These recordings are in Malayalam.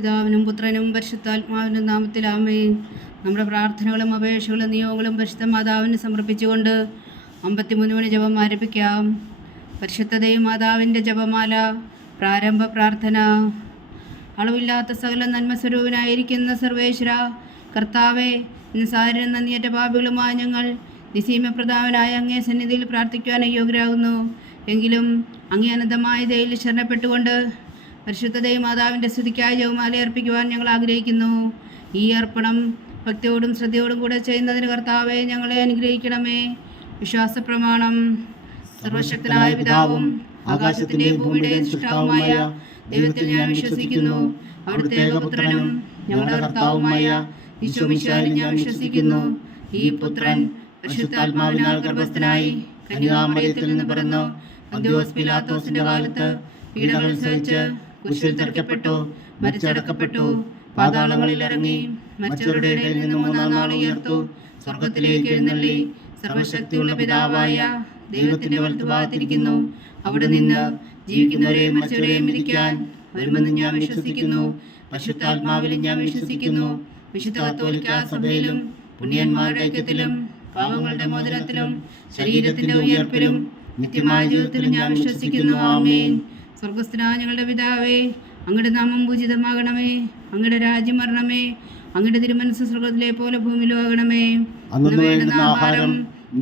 പിതാവിനും പുത്രനും പരിശുദ്ധാത്മാവിൻ്റെ നാമത്തിൽ ആമേൻ. നമ്മുടെ പ്രാർത്ഥനകളും അപേക്ഷകളും നിയോഗങ്ങളും പരിശുദ്ധ മാതാവിന് സമർപ്പിച്ചുകൊണ്ട് 53 മണി ജപം ആരംഭിക്കാം. പരിശുദ്ധ മാതാവിൻ്റെ ജപമാല. പ്രാരംഭ പ്രാർത്ഥന. അളവില്ലാത്ത സകല നന്മസ്വരൂപനായിരിക്കുന്ന സർവേശ്വര കർത്താവെ, നിസ്സാരനും നന്ദിയേറ്റ പാപികളുമായ ഞങ്ങൾ നിസീമപ്രതാപനായ അങ്ങേ സന്നിധിയിൽ പ്രാർത്ഥിക്കുവാൻ യോഗ്യരാകുന്നു. എങ്കിലും അങ്ങേ അനന്തമായ ദയയിൽ ശരണപ്പെട്ടുകൊണ്ട് പരിശുദ്ധ മാതാവിൻ്റെ സ്തുതിക്കായി ജപമാല അർപ്പിക്കുവാൻ ഞങ്ങൾ ആഗ്രഹിക്കുന്നു. ഈ അർപ്പണം ഭക്തിയോടും ശ്രദ്ധയോടും കൂടെ ചെയ്യുന്നതിന് കർത്താവെ ഞങ്ങളെ അനുഗ്രഹിക്കണമേ. വിശ്വാസ പ്രമാണം. സർവശക്തനായ പിതാവും ആകാശത്തിൻ്റെയും ഭൂമിയുടെയും സൃഷ്ടാവുമായ ദൈവത്തിൽ ഞാൻ വിശ്വസിക്കുന്നു. അവിടുത്തെ ഏകപുത്രനും ഞങ്ങളുടെ കർത്താവുമായ ഈശോ മിശിഹായിൽ ഞാൻ വിശ്വസിക്കുന്നു. ഈ പുത്രൻ പരിശുദ്ധാത്മാവിനാൽ ഗർഭസ്ഥനായി കന്യകാമറിയത്തിൽ നിന്ന് പിറന്നു പന്തിയോസ് പീലാത്തോസിന്റെ കാലത്ത് പീഡകൾ സഹിച്ച് കുരിശിൽ തറയ്ക്കപ്പെട്ടു, മരിച്ചടക്കപ്പെട്ടു, പാതാളങ്ങളിൽ ഇറങ്ങി, മരിച്ചവരുടെ ഇടയിൽ നിന്ന് 3-ാം നാൾ ഉയർത്തു, സ്വർഗത്തിലേക്ക് എഴുന്നള്ളി, സർവശക്തിയുള്ള പിതാവായ ദൈവത്തിന്റെ വലത്തുഭാഗത്തിരിക്കുന്നു. അവിടെ നിന്ന് ജീവിക്കുന്നവരെയും മരിച്ചവരെയും വിധിക്കാൻ വരുമെന്ന് ഞാൻ വിശ്വസിക്കുന്നു. പരിശുദ്ധാത്മാവിലും ഞാൻ വിശ്വസിക്കുന്നു. വിശുദ്ധ കത്തോലിക്കാ സഭയിലും പുണ്യന്മാരുടെ ഐക്യത്തിലും പാപങ്ങളുടെ മോചനത്തിലും ശരീരത്തിന്റെ ഉയർപ്പിലും നിത്യമായ ജീവിതത്തിലും ഞാൻ വിശ്വസിക്കുന്നു. ആമേൻ. സ്വർഗസ്ഥനായ ഞങ്ങളുടെ പിതാവേ, അങ്ങയുടെ നാമം പൂജിതമാകണമേ. അങ്ങയുടെ രാജ്യം വരണമേ. അങ്ങയുടെ തിരുമനസ്സ് സ്വർഗത്തിലെ പോലെ ഭൂമിയിലും ആകണമേ. അന്ന് വേണ്ടുന്ന ആഹാരം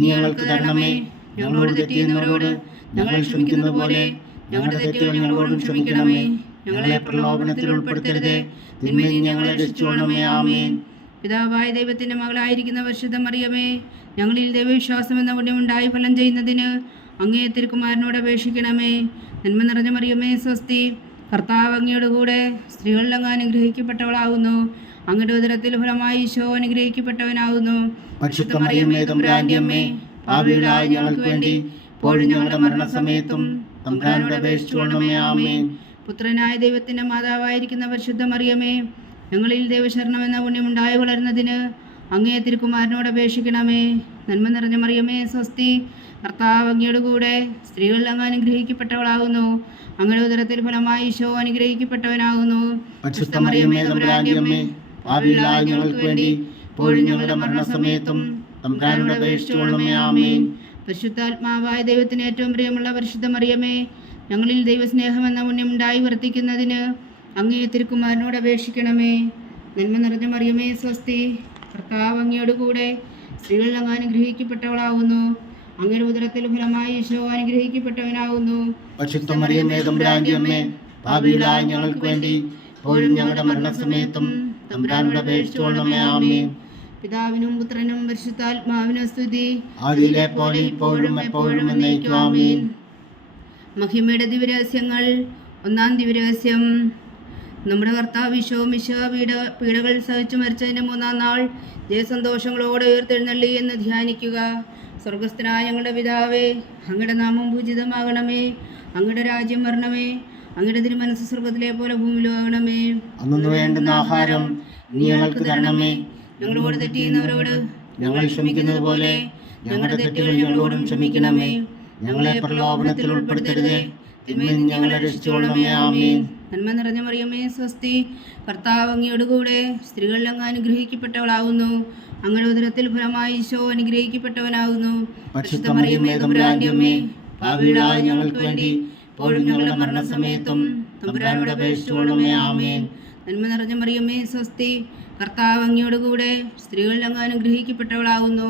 ഞങ്ങൾക്ക് തരണമേ. ഞങ്ങളോട് തെറ്റ് ചെയ്യുന്നവരോട് ഞങ്ങൾ ക്ഷമിക്കുന്നത് പോലെ ഞങ്ങളുടെ തെറ്റുകൾ ഞങ്ങളോടും ക്ഷമിക്കണമേ. ഞങ്ങളെ പ്രലോഭനത്തിൽ ഉൾപ്പെടുത്തരുതേ, തിന്മയിൽ നിന്ന് ഞങ്ങളെ രക്ഷിച്ചുകൊള്ളണമേ. ആമേൻ. പിതാവായ ദൈവത്തിന്റെ മകളായിരിക്കുന്ന പരിശുദ്ധ മറിയമേ, ഞങ്ങളിൽ ദൈവവിശ്വാസം എന്ന പുണ്യമുണ്ടായി ഫലം ചെയ്യുന്നതിന് അങ്ങേ തിരുക്കുമാരനോട് അപേക്ഷിക്കണമേ. നന്മ നിറഞ്ഞ മറിയമേ സ്വസ്തി, കർത്താവ് അങ്ങയുടെ കൂടെ സ്ത്രീകളിൽ അങ്ങ് അനുഗ്രഹിക്കപ്പെട്ടവളാകുന്നു. അങ്ങയുടെ ഉദരത്തിൽ ഫലമായി ഈശോ അനുഗ്രഹിക്കപ്പെട്ടവനാകുന്നു. പരിശുദ്ധ മറിയമേ തമ്പുരാന്റെ അമ്മേ, പാപികളായ ഞങ്ങൾക്ക് വേണ്ടി ഇപ്പോഴും ഞങ്ങളുടെ മരണസമയത്തും തമ്പുരാനോട് അപേക്ഷിച്ചുകൊള്ളണമേ. ആമേൻ. പുത്രനായ ദൈവത്തിന്റെ മാതാവായിരിക്കുന്ന പരിശുദ്ധ മറിയമേ, ഞങ്ങളിൽ ദൈവശരണം എന്ന പുണ്യമുണ്ടായി വളരുന്നതിന് അങ്ങേ തിരുക്കുമാരനോട് അപേക്ഷിക്കണമേ. നന്മ നിറഞ്ഞ മറിയമേ സ്വസ്തി, കർത്താവ് അങ്ങയുടെ കൂടെ സ്ത്രീകളിൽ അങ്ങ് അനുഗ്രഹിക്കപ്പെട്ടവളാകുന്നു. അങ്ങയുടെ ഉദരത്തിൽ ഫലമായി ഈശോ അനുഗ്രഹിക്കപ്പെട്ടവനാകുന്നു. പരിശുദ്ധ മറിയമേ തമ്പുരാന്റെ അമ്മേ, പാപികളായ ഞങ്ങൾക്ക് വേണ്ടി ഇപ്പോഴും ഞങ്ങളുടെ മരണസമയത്തും തമ്പുരാനോട് അപേക്ഷിച്ചുകൊള്ളണമേ. ആമേൻ. പരിശുദ്ധാത്മാവായ ദൈവത്തിന് ഏറ്റവും പ്രിയമുള്ള പരിശുദ്ധ മറിയമേ, ഞങ്ങളിൽ ദൈവസ്നേഹം എന്ന പുണ്യമുണ്ടായി വർദ്ധിക്കുന്നതിന് അങ്ങേ തിരുക്കുമാരനോട് അപേക്ഷിക്കണമേ. നന്മ നിറഞ്ഞ മറിയമേ സ്വസ്തി, കർത്താവ് അങ്ങയോട് കൂടെ സ്ത്രീകളിൽ അങ്ങ് അനുഗ്രഹിക്കപ്പെട്ടവളാകുന്നു. അങ്ങയുടെ ഉദരത്തിൽ ഫലമായി ഈശോ അനുഗ്രഹിക്കപ്പെട്ടവനാകുന്നു. പരിശുദ്ധ മറിയമേ തമ്പുരാന്റെ അമ്മേ, പാപികളായ ഞങ്ങൾക്ക് വേണ്ടി ഇപ്പോഴും ഞങ്ങളുടെ മരണസമയത്തും തമ്പുരാനോട് അപേക്ഷിച്ചുകൊള്ളണമേ. ആമേൻ. പിതാവിനും പുത്രനും പരിശുദ്ധാത്മാവിനും സ്തുതി, ആദിയിലെ പോലെ ഇപ്പോഴും എപ്പോഴും എന്നേക്കും. ആമേൻ. മഹിമയുടെ ദിവ്യരഹസ്യങ്ങൾ. 1-ാം ദിവ്യരഹസ്യം. നമ്മുടെ കർത്താവ് ഈശോ മിശിഹാ പീഡകൾ സഹിച്ചു മരിച്ചതിൻ്റെ 3-ാം നാൾ ജയസന്തോഷങ്ങളോടെ ഉയർത്തെഴുന്നള്ളി എന്ന് ധ്യാനിക്കുക. സ്വർഗസ്ഥനായ ഞങ്ങളുടെ പിതാവേ, അങ്ങയുടെ നാമം പൂജിതമാകണമേ. അങ്ങയുടെ രാജ്യം വരണമേ. അങ്ങയുടെ തിരുമനസ്സ് സ്വർഗത്തിലെ പോലെ ഭൂമിയിലും ആകണമേ. അന്നു വേണ്ടുന്ന ആഹാരം ഞങ്ങൾക്ക് തരണമേ. ഞങ്ങളോട് തെറ്റ് ചെയ്യുന്നവരോട് ഞങ്ങൾ ക്ഷമിക്കുന്നത് പോലെ ഞങ്ങളുടെ തെറ്റുകൾ ഞങ്ങളോടും ക്ഷമിക്കണമേ. ഞങ്ങളെ പ്രലോഭനത്തിൽ ഉൾപ്പെടുത്തരുതേ, തിന്മയിൽ നിന്ന് ഞങ്ങളെ രക്ഷിച്ചുകൊള്ളണമേ. ആമേൻ. നന്മ നിറഞ്ഞ മറിയമേ സ്വസ്തി, കർത്താവ് അങ്ങയോട് കൂടെ സ്ത്രീകളിൽ അങ്ങ് അനുഗ്രഹിക്കപ്പെട്ടവളാകുന്നു. അങ്ങയുടെ ഉദരത്തിൽ ഫലമായി ഈശോ അനുഗ്രഹിക്കപ്പെട്ടവനാകുന്നു. പരിശുദ്ധ മറിയമേ തമ്പുരാന്റെ അമ്മേ, പാപികളായ ഞങ്ങൾക്ക് വേണ്ടി ഇപ്പോഴും ഞങ്ങളുടെ മരണസമയത്തും തമ്പുരാനോട് അപേക്ഷിച്ചുകൊള്ളണമേ. ആമേൻ. നന്മ നിറഞ്ഞ മറിയമേ സ്വസ്തി, കർത്താവ് അങ്ങയോട് കൂടെ സ്ത്രീകളിൽ അങ്ങ് അനുഗ്രഹിക്കപ്പെട്ടവളാകുന്നു.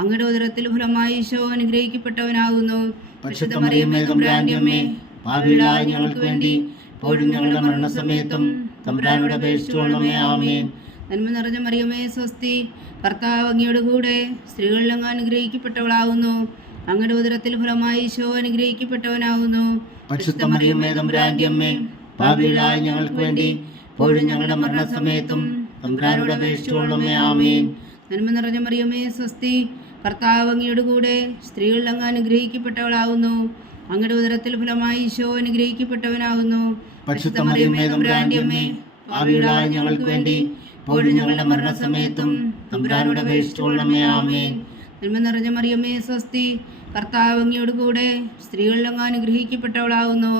അങ്ങയുടെ ഉദരത്തിൽ ഫലമായി ഈശോ അനുഗ്രഹിക്കപ്പെട്ടവനാകുന്നു. പരിശുദ്ധ മറിയമേ തമ്പുരാന്റെ അമ്മേ, പാപികളായ ഞങ്ങൾക്ക് വേണ്ടി ഇപ്പോഴും ഞങ്ങളുടെ മരണസമയത്തും തമ്പുരാനോട് അപേക്ഷിച്ചുകൊള്ളണമേ. ആമേൻ. നന്മ നിറഞ്ഞ മറിയമേ സ്വസ്തി, കർത്താവ് അങ്ങയോട് കൂടെ സ്ത്രീകളിൽ അങ്ങ് അനുഗ്രഹിക്കപ്പെട്ടവളാകുന്നു. അങ്ങയുടെ ഉദരത്തിൽ ഫലമായി ഈശോ അനുഗ്രഹിക്കപ്പെട്ടവനാകുന്നു. പരിശുദ്ധ മറിയമേ തമ്പുരാന്റെ അമ്മേ, പാപികളായ ഞങ്ങൾക്ക് വേണ്ടി ഇപ്പോഴും ഞങ്ങളുടെ മരണസമയത്തും തമ്പുരാനോട് അപേക്ഷിച്ചുകൊള്ളണമേ. ആമേൻ. നന്മ നിറഞ്ഞ മറിയമേ സ്വസ്തി, കർത്താവ് അങ്ങയോട് കൂടെ സ്ത്രീകളിൽ അങ്ങ് അനുഗ്രഹിക്കപ്പെട്ടവളാകുന്നു. അങ്ങയുടെ ഉദരത്തിൽ ഫലമായി ഈശോ അനുഗ്രഹിക്കപ്പെട്ടവനാകുന്നു. പരിശുദ്ധ മറിയമേ തമ്പുരാന്റെ അമ്മേ, പാപികളായ ഞങ്ങൾക്ക് വേണ്ടി ഇപ്പോഴും ഞങ്ങളുടെ മരണസമയത്തും തമ്പുരാനോട് അപേക്ഷിച്ചുകൊള്ളണമേ. ആമേൻ. നന്മ നിറഞ്ഞ മറിയമേ സ്വസ്തി, കർത്താവ് അങ്ങയോട് കൂടെ സ്ത്രീകളിൽ അങ്ങ് അനുഗ്രഹിക്കപ്പെട്ടവളാകുന്നു.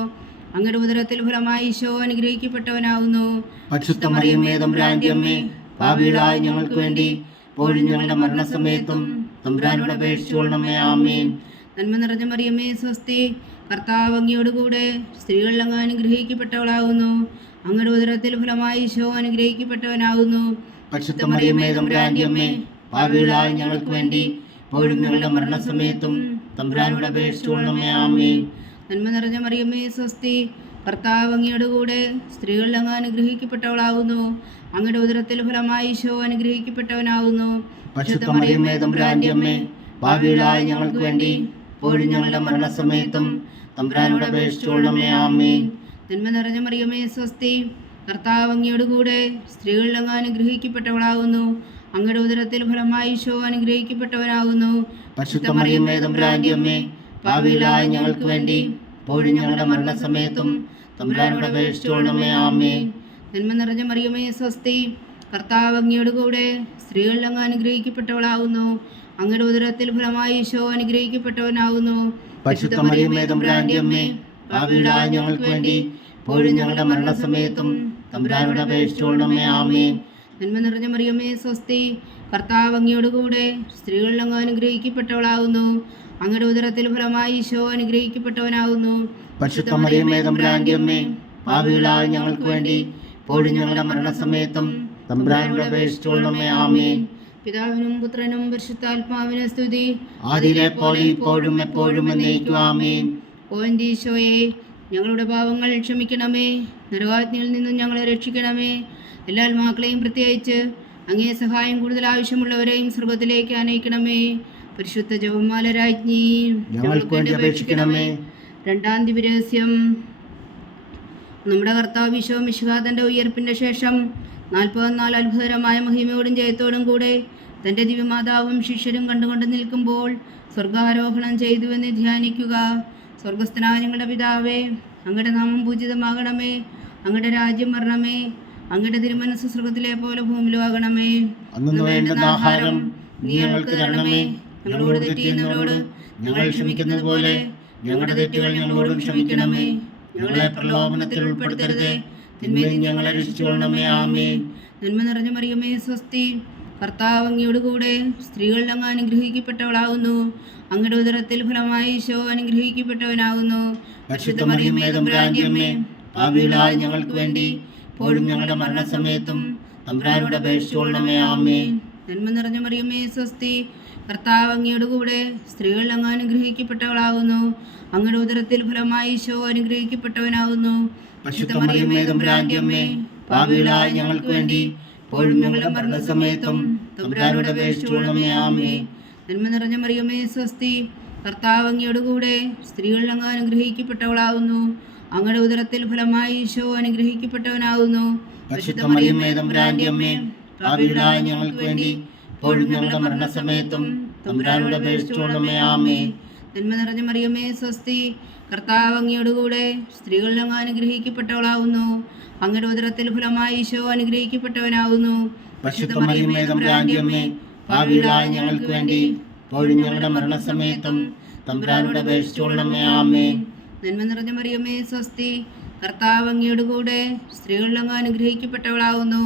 അങ്ങയുടെ ഉദരത്തിൽ ഫലമായി ഈശോ അനുഗ്രഹിക്കപ്പെട്ടവനാകുന്നു. പരിശുദ്ധ മറിയമേ തമ്പുരാന്റെ അമ്മേ, പാപികളായ ഞങ്ങൾക്ക് വേണ്ടി ഇപ്പോഴും ഞങ്ങളുടെ മരണസമയത്തും തമ്പുരാനോട് അപേക്ഷിച്ചുകൊള്ളണമേ. ആമേൻ. നന്മ നിറഞ്ഞ മറിയമേ സ്വസ്തി, കർത്താവ് അങ്ങയോടുകൂടെ സ്ത്രീകളിൽ അങ്ങ് അനുഗ്രഹിക്കപ്പെട്ടവളാകുന്നു. അങ്ങയുടെ ഉദരത്തിൽ ഫലമായി ഈശോ അനുഗ്രഹിക്കപ്പെട്ടവനാകുന്നു. പരിശുദ്ധ മറിയമേ തമ്പുരാന്റെ അമ്മേ, പാപികളായ ഞങ്ങൾക്ക് വേണ്ടി ഇപ്പോഴും ഞങ്ങളുടെ മരണസമയത്തും തമ്പുരാനോട് അപേക്ഷിച്ചുകൊള്ളണമേ. ആമേൻ. നന്മ നിറഞ്ഞ മറിയമേ സ്വസ്തി, കർത്താവ് അങ്ങയോടുകൂടെ സ്ത്രീകളിൽ അങ്ങ് അനുഗ്രഹിക്കപ്പെട്ടവളാകുന്നു. അങ്ങയുടെ ഉദരത്തിൽ ഫലമായി ഈശോ അനുഗ്രഹിക്കപ്പെട്ടവനാകുന്നു. പരിശുദ്ധ മറിയമേ തമ്പുരാന്റെ അമ്മേ, പാപികളായ ഞങ്ങൾക്ക് വേണ്ടി ഇപ്പോഴും ഞങ്ങളുടെ മരണസമയത്തും തമ്പുരാനോട് അപേക്ഷിച്ചുകൊള്ളണമേ. ആമേൻ. നന്മ നിറഞ്ഞ മറിയമേ സ്വസ്തി, കർത്താവ് അങ്ങയോടുകൂടെ സ്ത്രീകളിൽ അങ്ങ് അനുഗ്രഹിക്കപ്പെട്ടവളാകുന്നു. അങ്ങയുടെ ഉദരത്തിൽ ഫലമായി ഈശോ അനുഗ്രഹിക്കപ്പെട്ടവനാകുന്നു. പരിശുദ്ധ മറിയമേ തമ്പുരാന്റെ അമ്മേ, പാപികളായ ഞങ്ങൾക്ക് വേണ്ടി ഇപ്പോഴും ഞങ്ങളുടെ മരണസമയത്തും തമ്പുരാനോട് അപേക്ഷിച്ചുകൊള്ളണമേ. ആമേൻ. നന്മ നിറഞ്ഞ മറിയമേ സ്വസ്തി, കർത്താവ് അങ്ങയോടുകൂടെ സ്ത്രീകളിൽ അങ്ങ് അനുഗ്രഹിക്കപ്പെട്ടവളാകുന്നു. അങ്ങയുടെ ഉദരത്തിൽ ഫലമായി ഈശോ അനുഗ്രഹിക്കപ്പെട്ടവനാകുന്നു. പരിശുദ്ധ മറിയമേ തമ്പുരാന്റെ അമ്മേ, പാപികളായ ഞങ്ങൾക്ക് വേണ്ടി ഇപ്പോഴും ഞങ്ങളുടെ മരണസമയത്തും തമ്പുരാനോട് അപേക്ഷിച്ചുകൊള്ളണമേ. ആമേൻ. നന്മ നിറഞ്ഞ മറിയമേ സ്വസ്തി, കർത്താവ് അങ്ങയോടുകൂടെ സ്ത്രീകളിൽ അങ്ങ് അനുഗ്രഹിക്കപ്പെട്ടവളാകുന്നു. അങ്ങയുടെ ഉദരത്തിൽ ഫലമായി ഈശോ അനുഗ്രഹിക്കപ്പെട്ടവനാകുന്നു. പരിശുദ്ധ മറിയമേ തമ്പുരാന്റെ അമ്മേ, പാപികളായ ഞങ്ങൾക്ക് വേണ്ടി ഇപ്പോഴും ഞങ്ങളുടെ മരണസമയത്തും തമ്പുരാനോട് അപേക്ഷിച്ചുകൊള്ളണമേ. ആമേൻ. പിതാവിനും പുത്രനും പരിശുദ്ധാത്മാവിനും സ്തുതി, ആദിയിലെ പോലെ ഇപ്പോഴും എപ്പോഴും എന്നേക്കും. ആമേൻ. ഓ എൻ്റെ ഈശോയെ, ഞങ്ങളുടെ പാവങ്ങൾ ക്ഷമിക്കണമേ, നരകാഗ്നിയിൽ നിന്നും ഞങ്ങളെ രക്ഷിക്കണമേ. എല്ലാ ആത്മാക്കളെയും പ്രത്യേകിച്ച് അങ്ങേ സഹായം കൂടുതൽ ആവശ്യമുള്ളവരെയും സ്വർഗത്തിലേക്ക് അനയിക്കണമേ. പരിശുദ്ധ ജപമാല രാജ്ഞി, ഞങ്ങൾക്ക് വേണ്ടി അപേക്ഷിക്കണമേ. രണ്ടാം ദിവ്യരഹസ്യം. നമ്മുടെ കർത്താവ് ഈശോ മിശിഹായുടെ ഉയർപ്പിൻ്റെ ശേഷം 44 അത്ഭുതകരമായ മഹിമയോടും ജയത്തോടും കൂടെ തൻ്റെ ദിവ്യമാതാവും ശിഷ്യരും കണ്ടുകൊണ്ട് നിൽക്കുമ്പോൾ സ്വർഗാരോഹണം ചെയ്തുവെന്ന് ധ്യാനിക്കുക. സ്വർഗസ്ഥനായ ഞങ്ങളുടെ പിതാവേ, അങ്ങയുടെ നാമം പൂജിതമാകണമേ. അങ്ങയുടെ രാജ്യം വരണമേ. അങ്ങയുടെ തിരുമനസ്സ് സ്വർഗത്തിലെ പോലെ ഭൂമിയിലും ആകണമേ. അന്നു വേണ്ടുന്ന ആഹാരം നീ ഞങ്ങൾക്ക് തരണമേ. ഞങ്ങളോട് തെറ്റ് ചെയ്യുന്നവരോട് ഞങ്ങൾ ക്ഷമിക്കുന്നത് പോലെ ഞങ്ങളുടെ തെറ്റുകൾ ഞങ്ങളോടും ക്ഷമിക്കണമേ. ഞങ്ങളെ പ്രലോഭനത്തിൽ ഉൾപ്പെടുത്തരുതേ, തിന്മയിൽ ഞങ്ങളെ രക്ഷിച്ചുകൊള്ളണമേ. ആമേൻ. നന്മ നിറഞ്ഞ മറിയമേ സ്വസ്തി, കർത്താവ് അങ്ങയോടുകൂടെ സ്ത്രീകളിൽ അങ്ങ് അനുഗ്രഹിക്കപ്പെട്ടവളാകുന്നു. അങ്ങയുടെ ഉദരത്തിൽ ഫലമായി ഈശോ അനുഗ്രഹിക്കപ്പെട്ടവനാകുന്നു. പരിശുദ്ധ മറിയമേ തമ്പുരാന്റെ അമ്മേ, പാപികളായ ഞങ്ങൾക്ക് വേണ്ടി ഇപ്പോഴും ഞങ്ങളുടെ മരണസമയത്തും തമ്പുരാനോട് അപേക്ഷിച്ചുകൊള്ളണമേ. ആമേൻ. നന്മ നിറഞ്ഞ മറിയമേ സ്വസ്തി, കർത്താവ് അങ്ങയോടുകൂടെ സ്ത്രീകളിൽ അങ്ങ് അനുഗ്രഹിക്കപ്പെട്ടവളാകുന്നു. അങ്ങയുടെ ഉദരത്തിൽ ഫലമായി ഈശോ അനുഗ്രഹിക്കപ്പെട്ടവനാകുന്നു. പരിശുദ്ധ മറിയമേ തമ്പുരാന്റെ അമ്മേ, പാപികളായ ഞങ്ങൾക്ക് വേണ്ടി ഇപ്പോഴും ഞങ്ങളുടെ മരണസമയത്തും തമ്പുരാനോട് അപേക്ഷിച്ചുകൊള്ളണമേ. ആമേൻ. നന്മ നിറഞ്ഞ മറിയമേ സ്വസ്തി, കർത്താവ് അങ്ങയോടുകൂടെ സ്ത്രീകളിൽ അങ്ങ് അനുഗ്രഹിക്കപ്പെട്ടവളാകുന്നു. അങ്ങയുടെ ഉദരത്തിൽ ഫലമായി ഈശോ അനുഗ്രഹിക്കപ്പെട്ടവനാകുന്നു. പരിശുദ്ധ മറിയമേ തമ്പുരാന്റെ അമ്മേ, പാപികളായ ഞങ്ങൾക്ക് വേണ്ടി ഇപ്പോഴും ഞങ്ങളുടെ മരണസമയത്തും തമ്പുരാനോട് അപേക്ഷിച്ചുകൊള്ളണമേ. ആമേൻ. നന്മ നിറഞ്ഞ മറിയമേ സ്വസ്തി, കർത്താവ് അങ്ങയോടുകൂടെ സ്ത്രീകളിൽ അങ്ങ് അനുഗ്രഹിക്കപ്പെട്ടവളാകുന്നു. അങ്ങയുടെ ഉദരത്തിൽ ഫലമായി ഈശോ അനുഗ്രഹിക്കപ്പെട്ടവനാകുന്നു. പരിശുദ്ധ മറിയമേ തമ്പുരാന്റെ അമ്മേ, പാപികളായ ഞങ്ങൾക്ക് വേണ്ടി ഇപ്പോഴും ഞങ്ങളുടെ മരണസമയത്തും തമ്പുരാനോട് അപേക്ഷിച്ചുകൊള്ളണമേ. ആമേൻ. നന്മ നിറഞ്ഞ മറിയമേ സ്വസ്തി, കർത്താവ് അങ്ങയോടുകൂടെ സ്ത്രീകളിൽ അങ്ങ് അനുഗ്രഹിക്കപ്പെട്ടവളാകുന്നു.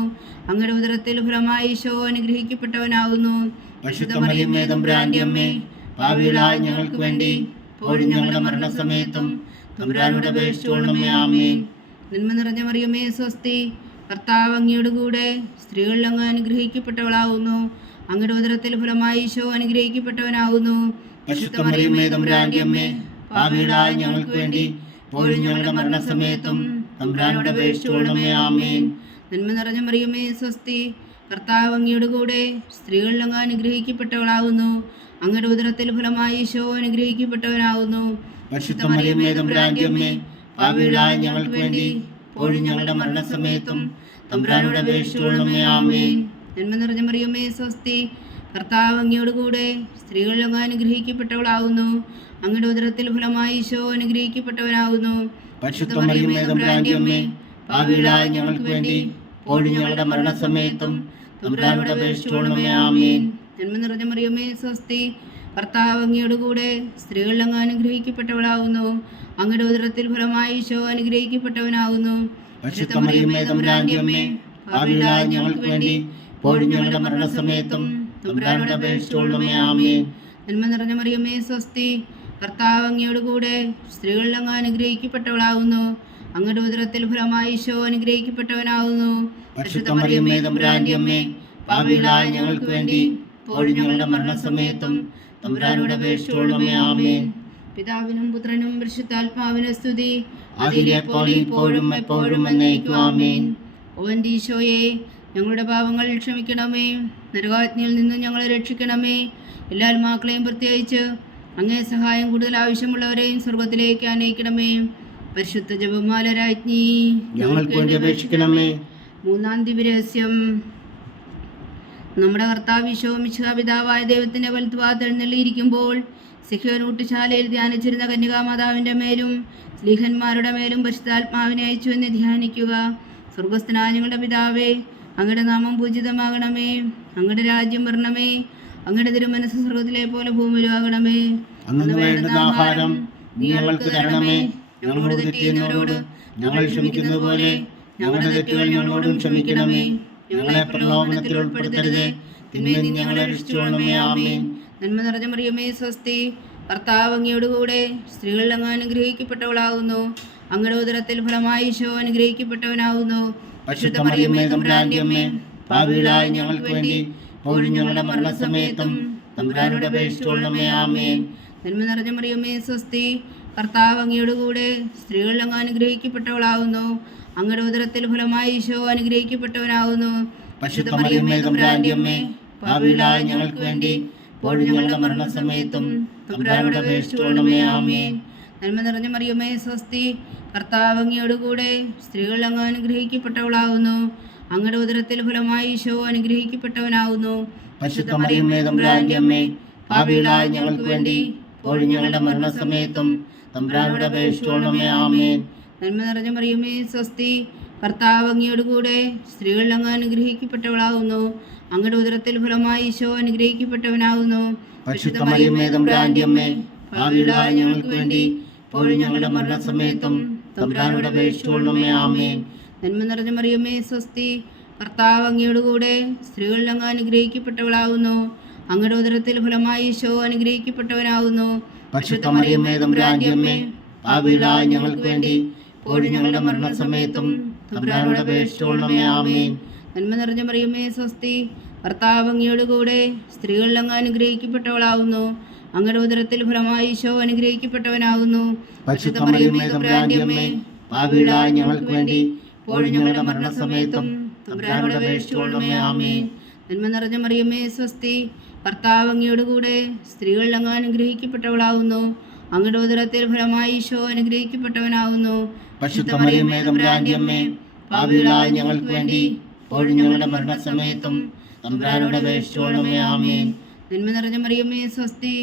അങ്ങയുടെ ഉദരത്തിൽ ഫലമായി ഈശോ അനുഗ്രഹിക്കപ്പെട്ടവനാകുന്നു. പരിശുദ്ധ മറിയമേ തമ്പുരാന്റെ അമ്മേ, പാപികളായ ഞങ്ങൾക്ക് വേണ്ടി ഇപ്പോഴും ഞങ്ങളുടെ മരണസമയത്തും തമ്പുരാനോട് അപേക്ഷിച്ചുകൊള്ളണമേ. ആമേൻ. നന്മ നിറഞ്ഞ മറിയമേ സ്വസ്തി, കർത്താവ് അങ്ങയോടുകൂടെ സ്ത്രീകളിൽ അങ്ങ് അനുഗ്രഹിക്കപ്പെട്ടവളാകുന്നു. അങ്ങയുടെ ഉദരത്തിൽ ഫലമായി ഈശോ അനുഗ്രഹിക്കപ്പെട്ടവനാകുന്നു. പരിശുദ്ധ മറിയമേ തമ്പുരാന്റെ അമ്മേ, പാപികളായ ഞങ്ങൾക്ക് വേണ്ടി ഇപ്പോഴും ഞങ്ങളുടെ മരണസമയത്തും തമ്പുരാനോട് അപേക്ഷിച്ചുകൊള്ളണമേ. ആമേൻ. നന്മ നിറഞ്ഞ മറിയമേ സ്വസ്തി, കർത്താവ് അങ്ങയോടുകൂടെ സ്ത്രീകളിൽ അങ്ങ് അനുഗ്രഹിക്കപ്പെട്ടവളാകുന്നു. അങ്ങയുടെ ഉദരത്തിൽ ഫലമായി ഈശോ അനുഗ്രഹിക്കപ്പെട്ടവനാകുന്നു. പരിശുദ്ധ മറിയമേ തമ്പുരാന്റെ അമ്മേ, പാപികളായ ഞങ്ങൾക്ക് വേണ്ടി ഇപ്പോഴും ഞങ്ങളുടെ മരണസമയത്തും തമ്പുരാനോട് അപേക്ഷിച്ചുകൊള്ളണമേ. ആമേൻ. നന്മ നിറഞ്ഞ മറിയമേ സ്വസ്തി, കർത്താവ് അങ്ങയോടുകൂടെ സ്ത്രീകളിൽ അങ്ങ് അനുഗ്രഹിക്കപ്പെട്ടവളാകുന്നു. അങ്ങയുടെ ഉദരത്തിൽ ഫലമായി ഈശോ അനുഗ്രഹിക്കപ്പെട്ടവനാകുന്നു. പരിശുദ്ധ മറിയമേ തമ്പുരാന്റെ അമ്മേ, പാപികളായ ഞങ്ങൾക്ക് വേണ്ടി ഇപ്പോഴും ഞങ്ങളുടെ മരണസമയത്തും തമ്പുരാനോട് അപേക്ഷിച്ചുകൊള്ളണമേ. ആമേൻ. നന്മ നിറഞ്ഞ മറിയമേ സ്വസ്തി, കർത്താവ് അങ്ങയോട് കൂടെ സ്ത്രീകളിൽ അങ്ങ് അനുഗ്രഹിക്കപ്പെട്ടവളാവുന്നു. അങ്ങയുടെ ഉദരത്തിൽ ഫലമായി ഈശോ അനുഗ്രഹിക്കപ്പെട്ടവനാവുന്നു. പരിശുദ്ധ മറിയമേ തമ്പുരാന്റെ അമ്മേ, പാപികളായ ഞങ്ങൾക്ക് വേണ്ടി ഇപ്പോഴും ഞങ്ങളുടെ മരണസമയത്തും തമ്പുരാനോട് അപേക്ഷിച്ചുകൊള്ളണമേ. ആമേൻ. നന്മ നിറഞ്ഞ മറിയമേ സ്വസ്തി, കർത്താവ് അങ്ങയോട് കൂടെ സ്ത്രീകളിൽ അങ്ങ് അനുഗ്രഹിക്കപ്പെട്ടവളാവുന്നു. അങ്ങയുടെ ഉദരത്തിൽ ഫലമായി ഈശോ അനുഗ്രഹിക്കപ്പെട്ടവനാവുന്നു. പരിശുദ്ധ മറിയമേ തമ്പുരാന്റെ അമ്മേ, പാപികളായ ഞങ്ങൾക്ക് വേണ്ടി ഇപ്പോഴും ഞങ്ങളുടെ മരണസമയത്തും തമ്പുരാനോട് അപേക്ഷിച്ചുകൊള്ളണമേ. ആമേൻ. പിതാവിനും പുത്രനും പരിശുദ്ധാത്മാവിനും സ്തുതി, അതിലെ പോലെ ഇപ്പോഴും എപ്പോഴും എന്നേക്കും. ആമേൻ. ഓ എൻ്റെ ഈശോയെ, ഞങ്ങളുടെ പാപങ്ങൾ ക്ഷമിക്കണമേ. നരകാഗ്നിയിൽ നിന്നും ഞങ്ങളെ രക്ഷിക്കണമേ. എല്ലാ ആത്മാക്കളെയും പ്രത്യേകിച്ച് അങ്ങേ സഹായം കൂടുതൽ ആവശ്യമുള്ളവരെയും സ്വർഗത്തിലേക്ക് ആനയിക്കണമേ. പരിശുദ്ധ ജപമാല രാജ്ഞി, ഞങ്ങൾക്ക് വേണ്ടി അപേക്ഷിക്കണമേ. മൂന്നാം ദിവ്യരഹസ്യം. നമ്മുടെ കർത്താവ് ഈശോ മിശിഹാ പിതാവായ ദൈവത്തിൻ്റെ വലത്തുഭാഗത്ത് എഴുന്നള്ളിയിരിക്കുമ്പോൾ സിഹ്യോൻ ഊട്ടുശാലയിൽ ധ്യാനിച്ചിരുന്ന കന്യകാമാതാവിൻ്റെ മേലും സ്ലീഹന്മാരുടെ മേലും പരിശുദ്ധാത്മാവിനെ അയച്ചു എന്ന് ധ്യാനിക്കുക. സ്വർഗസ്ഥനായ ഞങ്ങളുടെ പിതാവേ, അങ്ങയുടെ നാമം പൂജിതമാകണമേ. അങ്ങയുടെ രാജ്യം വരണമേ. അങ്ങയുടെ തിരുമനസ്സ് സ്വർഗത്തിലെ പോലെ ഭൂമിയിലാകണമേ. അന്ന് വേണ്ടുന്ന ആഹാരം നീ ഞങ്ങൾക്ക് തരണമേ. ഞങ്ങളോട് തെറ്റ് ചെയ്യുന്നവരോട് ഞങ്ങൾ ക്ഷമിക്കുന്നത് പോലെ ഞങ്ങളുടെ തെറ്റുകൾ ഞങ്ങളോടും ക്ഷമിക്കണമേ. ഞങ്ങളെ പ്രലോഭനത്തിൽ ഉൾപ്പെടുത്തരുതേ, തിന്മയിൽ നിന്ന് ഞങ്ങളെ രക്ഷിച്ചുകൊള്ളണമേ. ആമേൻ. നന്മ നിറഞ്ഞ മറിയമേ സ്വസ്തി, കർത്താവ് അങ്ങയോട് കൂടെ സ്ത്രീകളിൽ അങ്ങ് അനുഗ്രഹിക്കപ്പെട്ടവളാകുന്നു. അങ്ങയുടെ ഉദരത്തിൽ ഫലമായി ഈശോ അനുഗ്രഹിക്കപ്പെട്ടവനാകുന്നു. പരിശുദ്ധ മറിയമേ തമ്പുരാന്റെ അമ്മേ, പാപികളായ ഞങ്ങൾക്ക് വേണ്ടി ഇപ്പോഴും ഞങ്ങളുടെ മരണസമയത്തും തമ്പുരാനോട് അപേക്ഷിച്ചുകൊള്ളണമേ. ആമേൻ. നന്മ നിറഞ്ഞ മറിയമേ സ്വസ്തി, കർത്താവ് അങ്ങയോട് കൂടെ സ്ത്രീകളിൽ അങ്ങ് അനുഗ്രഹിക്കപ്പെട്ടവളാകുന്നു. അങ്ങയുടെ ഉദരത്തിൽ ഫലമായി ഈശോ അനുഗ്രഹിക്കപ്പെട്ടവനാകുന്നു. പരിശുദ്ധ മറിയമേ തമ്പുരാന്റെ അമ്മേ, പാപികളായ ഞങ്ങൾക്ക് വേണ്ടി ഇപ്പോഴും ഞങ്ങളുടെ മരണസമയത്തും തമ്പുരാനോട് അപേക്ഷിച്ചുകൊള്ളണമേ. ആമേൻ. നന്മ നിറഞ്ഞ മറിയമേ സ്വസ്തി, കർത്താവ് അങ്ങയോട് കൂടെ സ്ത്രീകളിൽ അങ്ങ് അനുഗ്രഹിക്കപ്പെട്ടവളാകുന്നു. അങ്ങയുടെ ഉദരത്തിൽ ഫലമായി ഈശോ അനുഗ്രഹിക്കപ്പെട്ടവനാകുന്നു. പരിശുദ്ധ മറിയമേ തമ്പുരാന്റെ അമ്മേ, പാപികളായ ഞങ്ങൾക്ക് വേണ്ടി ഇപ്പോഴും ഞങ്ങളുടെ മരണസമയത്തും തമ്പുരാനോട് അപേക്ഷിച്ചുകൊള്ളണമേ. ആമേൻ. നന്മ നിറഞ്ഞ മറിയമേ സ്വസ്തി, കർത്താവ് അങ്ങയോട് കൂടെ സ്ത്രീകളിൽ അങ്ങ് അനുഗ്രഹിക്കപ്പെട്ടവളാകുന്നു. അങ്ങയുടെ ഉദരത്തിൽ ഫലമായി ഈശോ അനുഗ്രഹിക്കപ്പെട്ടവനാകുന്നു. പരിശുദ്ധ മറിയമേ തമ്പുരാന്റെ അമ്മേ, പാപികളായ ഞങ്ങൾക്ക് വേണ്ടി ഇപ്പോഴും ഞങ്ങളുടെ മരണസമയത്തും തമ്പുരാനോട് അപേക്ഷിച്ചുകൊള്ളണമേ. ആമേൻ. നന്മ നിറഞ്ഞ മറിയമേ സ്വസ്തി, കർത്താവ് അങ്ങയോട് കൂടെ സ്ത്രീകളിൽ അങ്ങ് അനുഗ്രഹിക്കപ്പെട്ടവളാകുന്നു. അങ്ങയുടെ ഉദരത്തിൽ ഫലമായി ഈശോ അനുഗ്രഹിക്കപ്പെട്ടവനാകുന്നു. പരിശുദ്ധ മറിയമേ തമ്പുരാന്റെ അമ്മേ, പാപികളായ ഞങ്ങൾക്ക് വേണ്ടി ഇപ്പോഴും ഞങ്ങളുടെ മരണസമയത്തും തമ്പുരാനോട് അപേക്ഷിച്ചുകൊള്ളണമേ. ആമേൻ. നന്മ നിറഞ്ഞ മറിയമേ സ്വസ്തി, കർത്താവ് അങ്ങയോട് കൂടെ സ്ത്രീകളിൽ അങ്ങ് അനുഗ്രഹിക്കപ്പെട്ടവളാകുന്നു. അങ്ങയുടെ ഉദരത്തിൽ ഫലമായി ഈശോ അനുഗ്രഹിക്കപ്പെട്ടവനാകുന്നു. പരിശുദ്ധ മറിയമേ തമ്പുരാന്റെ അമ്മേ, പാപികളായ ഞങ്ങൾക്ക് വേണ്ടി ഇപ്പോഴും ഞങ്ങളുടെ മരണസമയത്തും തമ്പുരാനോട് അപേക്ഷിച്ചുകൊള്ളണമേ. ആമേൻ. നന്മ നിറഞ്ഞ മറിയമേ സ്വസ്തി, കർത്താവ് അങ്ങയോട് കൂടെ സ്ത്രീകളിൽ അങ്ങ് അനുഗ്രഹിക്കപ്പെട്ടവളാകുന്നു. അങ്ങയുടെ ഉദരത്തിൽ ഫലമായി ഈശോ അനുഗ്രഹിക്കപ്പെട്ടവനാകുന്നു. പരിശുദ്ധ മറിയമേ തമ്പുരാന്റെ അമ്മേ, പാപികളായ ഞങ്ങൾക്ക് വേണ്ടി ഇപ്പോഴും ഞങ്ങളുടെ മരണസമയത്തും തമ്പുരാനോട് അപേക്ഷിച്ചുകൊള്ളണമേ. ആമേൻ. നന്മ നിറഞ്ഞ മറിയമേ സ്വസ്തി,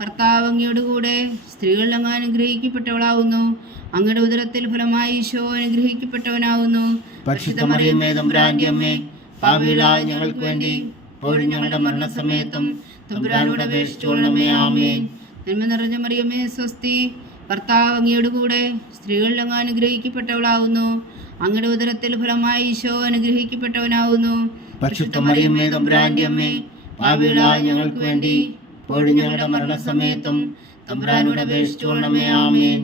കർത്താവ് അങ്ങയോട് കൂടെ സ്ത്രീകളിൽ അങ്ങ് അനുഗ്രഹിക്കപ്പെട്ടവളാകുന്നു. അങ്ങയുടെ ഉദരത്തിൽ ഫലമായി ഈശോ അനുഗ്രഹിക്കപ്പെട്ടവനാകുന്നു. പരിശുദ്ധ മറിയമേ തമ്പുരാന്റെ അമ്മേ, പാപികളായ ഞങ്ങൾക്ക് വേണ്ടി ഇപ്പോഴും ഞങ്ങളുടെ മരണസമയത്തും തമ്പുരാനോട് അപേക്ഷിച്ചുകൊള്ളണമേ. ആമേൻ. നന്മ നിറഞ്ഞ മറിയമേ സ്വസ്തി, കർത്താവ് അങ്ങയോട് കൂടെ സ്ത്രീകളിൽ അങ്ങ് അനുഗ്രഹിക്കപ്പെട്ടവളാകുന്നു. അങ്ങയുടെ ഉദരത്തിൽ ഫലമായി ഈശോ അനുഗ്രഹിക്കപ്പെട്ടവനാകുന്നു. പരിശുദ്ധ മറിയമേ തമ്പുരാന്റെ അമ്മേ, പാപികളായ ഞങ്ങൾക്ക് വേണ്ടി ഇപ്പോഴും ഞങ്ങളുടെ മരണസമയത്തും തമ്പുരാനോട് അപേക്ഷിച്ചുകൊള്ളണമേ. ആമേൻ.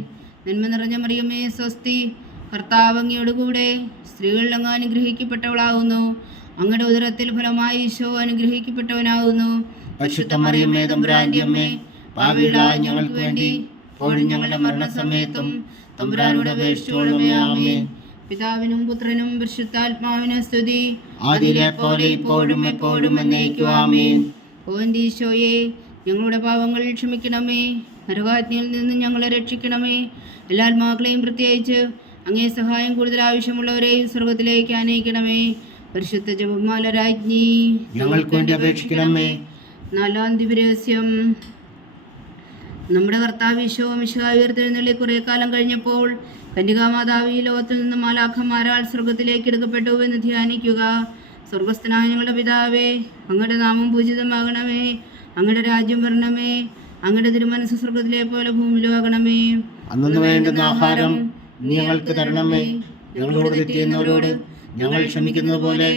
നന്മ നിറഞ്ഞ മറിയമേ സ്വസ്തി, കർത്താവ് അങ്ങയോട് കൂടെ സ്ത്രീകളിൽ അങ്ങ് അനുഗ്രഹിക്കപ്പെട്ടവളാകുന്നു. അങ്ങയുടെ ഉദരത്തിൽ ഫലമായി ഈശോ അനുഗ്രഹിക്കപ്പെട്ടവനാകുന്നു. പരിശുദ്ധ മറിയമേ തമ്പുരാന്റെ അമ്മേ, പാപികളായ ഞങ്ങൾക്ക് വേണ്ടി ഇപ്പോഴും ഞങ്ങളുടെ മരണസമയത്തും തമ്പുരാനോട് അപേക്ഷിച്ചുകൊള്ളണമേ. ആമേൻ. പിതാവിനും പുത്രനും പരിശുദ്ധാത്മാവിനും സ്തുതി, അതിലെ പോലെ ഇപ്പോഴും എപ്പോഴും എന്നേക്കും. ആമേൻ. ഓ എൻ്റെ ഈശോയെ, ഞങ്ങളുടെ പാപങ്ങൾ ക്ഷമിക്കണമേ. നരകാഗ്നിയിൽ നിന്ന് ഞങ്ങളെ രക്ഷിക്കണമേ. എല്ലാ ആത്മാക്കളെയും പ്രത്യേകിച്ച് അങ്ങേ സഹായം കൂടുതൽ ആവശ്യമുള്ളവരെയും സ്വർഗത്തിലേക്ക് ആനയിക്കണമേ. പരിശുദ്ധ ജപമാല രാജ്ഞി, ഞങ്ങൾക്ക് വേണ്ടി അപേക്ഷിക്കണമേ. നാലാം ദിവ്യരഹസ്യം. നമ്മുടെ കർത്താവ് ഈശോ മിശിഹാ ഉയർത്തെഴുന്നള്ളി കുറേ കാലം കഴിഞ്ഞപ്പോൾ കന്യകാമാതാവ് ഈ ലോകത്തിൽ നിന്ന് മാലാഖമാരാൽ സ്വർഗത്തിലേക്ക് എടുക്കപ്പെട്ടു എന്ന് ധ്യാനിക്കുക. സ്വർഗസ്ഥനായ ഞങ്ങളുടെ പിതാവേ, അങ്ങയുടെ നാമം പൂജിതമാകണമേ. അങ്ങയുടെ രാജ്യം വരണമേ. അങ്ങയുടെ തിരുമനസ്സ് സ്വർഗ്ഗത്തിലെ പോലെ ഭൂമിയിലാകണമേ. അന്നു വേണ്ടുന്ന ആഹാരം നീ ഞങ്ങൾക്ക് തരണമേ. ഞങ്ങളോട് തെറ്റ് ചെയ്യുന്നവരോട് ഞങ്ങൾ ക്ഷമിക്കുന്നത് പോലെ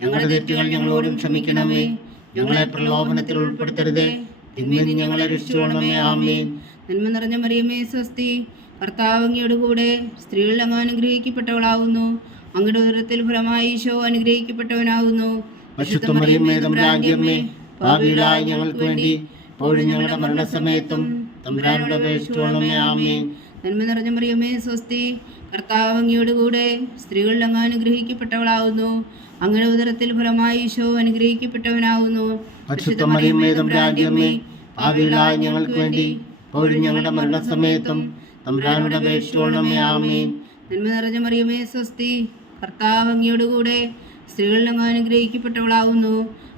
ഞങ്ങളുടെ തെറ്റുകൾ ഞങ്ങളോടും ക്ഷമിക്കണമേ. ഞങ്ങളെ പ്രലോഭനത്തിൽ ഉൾപ്പെടുത്തരുതേ, തിന്മയിൽ നിന്ന് ഞങ്ങളെ രക്ഷിച്ചുകൊള്ളണമേ. ആമേൻ. നന്മ നിറഞ്ഞ മറിയമേ, സ്വസ്തി. കർത്താവ് അങ്ങയുടെ കൂടെ സ്ത്രീകളിൽ അങ്ങ് അനുഗ്രഹിക്കപ്പെട്ടവളാവുന്നു. അങ്ങയുടെ ഉദരത്തിൽ ഫലമായി ഈശോ അനുഗ്രഹിക്കപ്പെട്ടവനാകുന്നു. പരിശുദ്ധ മറിയമേ, തമ്പുരാന്റെ അമ്മേ, പാപികളായ ഞങ്ങൾക്ക് വേണ്ടി ഇപ്പോഴും ഞങ്ങളുടെ മരണസമയത്തും തമ്പുരാനോട് അപേക്ഷിച്ചുകൊള്ളണമേ. ആമേൻ. നന്മ നിറഞ്ഞ മറിയമേ, സ്വസ്തി. കർത്താവ് അങ്ങയുടെ കൂടെ സ്ത്രീകളിൽ അങ്ങ് അനുഗ്രഹിക്കപ്പെട്ടവളാവുന്നു. അങ്ങയുടെ ഉദരത്തിൽ ഫലമായി ഈശോ അനുഗ്രഹിക്കപ്പെട്ടവനാകുന്നു. പരിശുദ്ധ മറിയമേ, തമ്പുരാന്റെ അമ്മേ, പാപികളായ ഞങ്ങൾക്ക് വേണ്ടി ഇപ്പോഴും ഞങ്ങളുടെ മരണസമയത്തും തമ്പുരാനോട് അപേക്ഷിച്ചുകൊള്ളണമേ. ആമേൻ. നന്മ നിറഞ്ഞ മറിയമേ, സ്വസ്തി. കർത്താവ് അങ്ങയുടെ കൂടെ സ്ത്രീകളിൽ അങ്ങ് അനുഗ്രഹിക്കപ്പെട്ടവളാവുന്നു.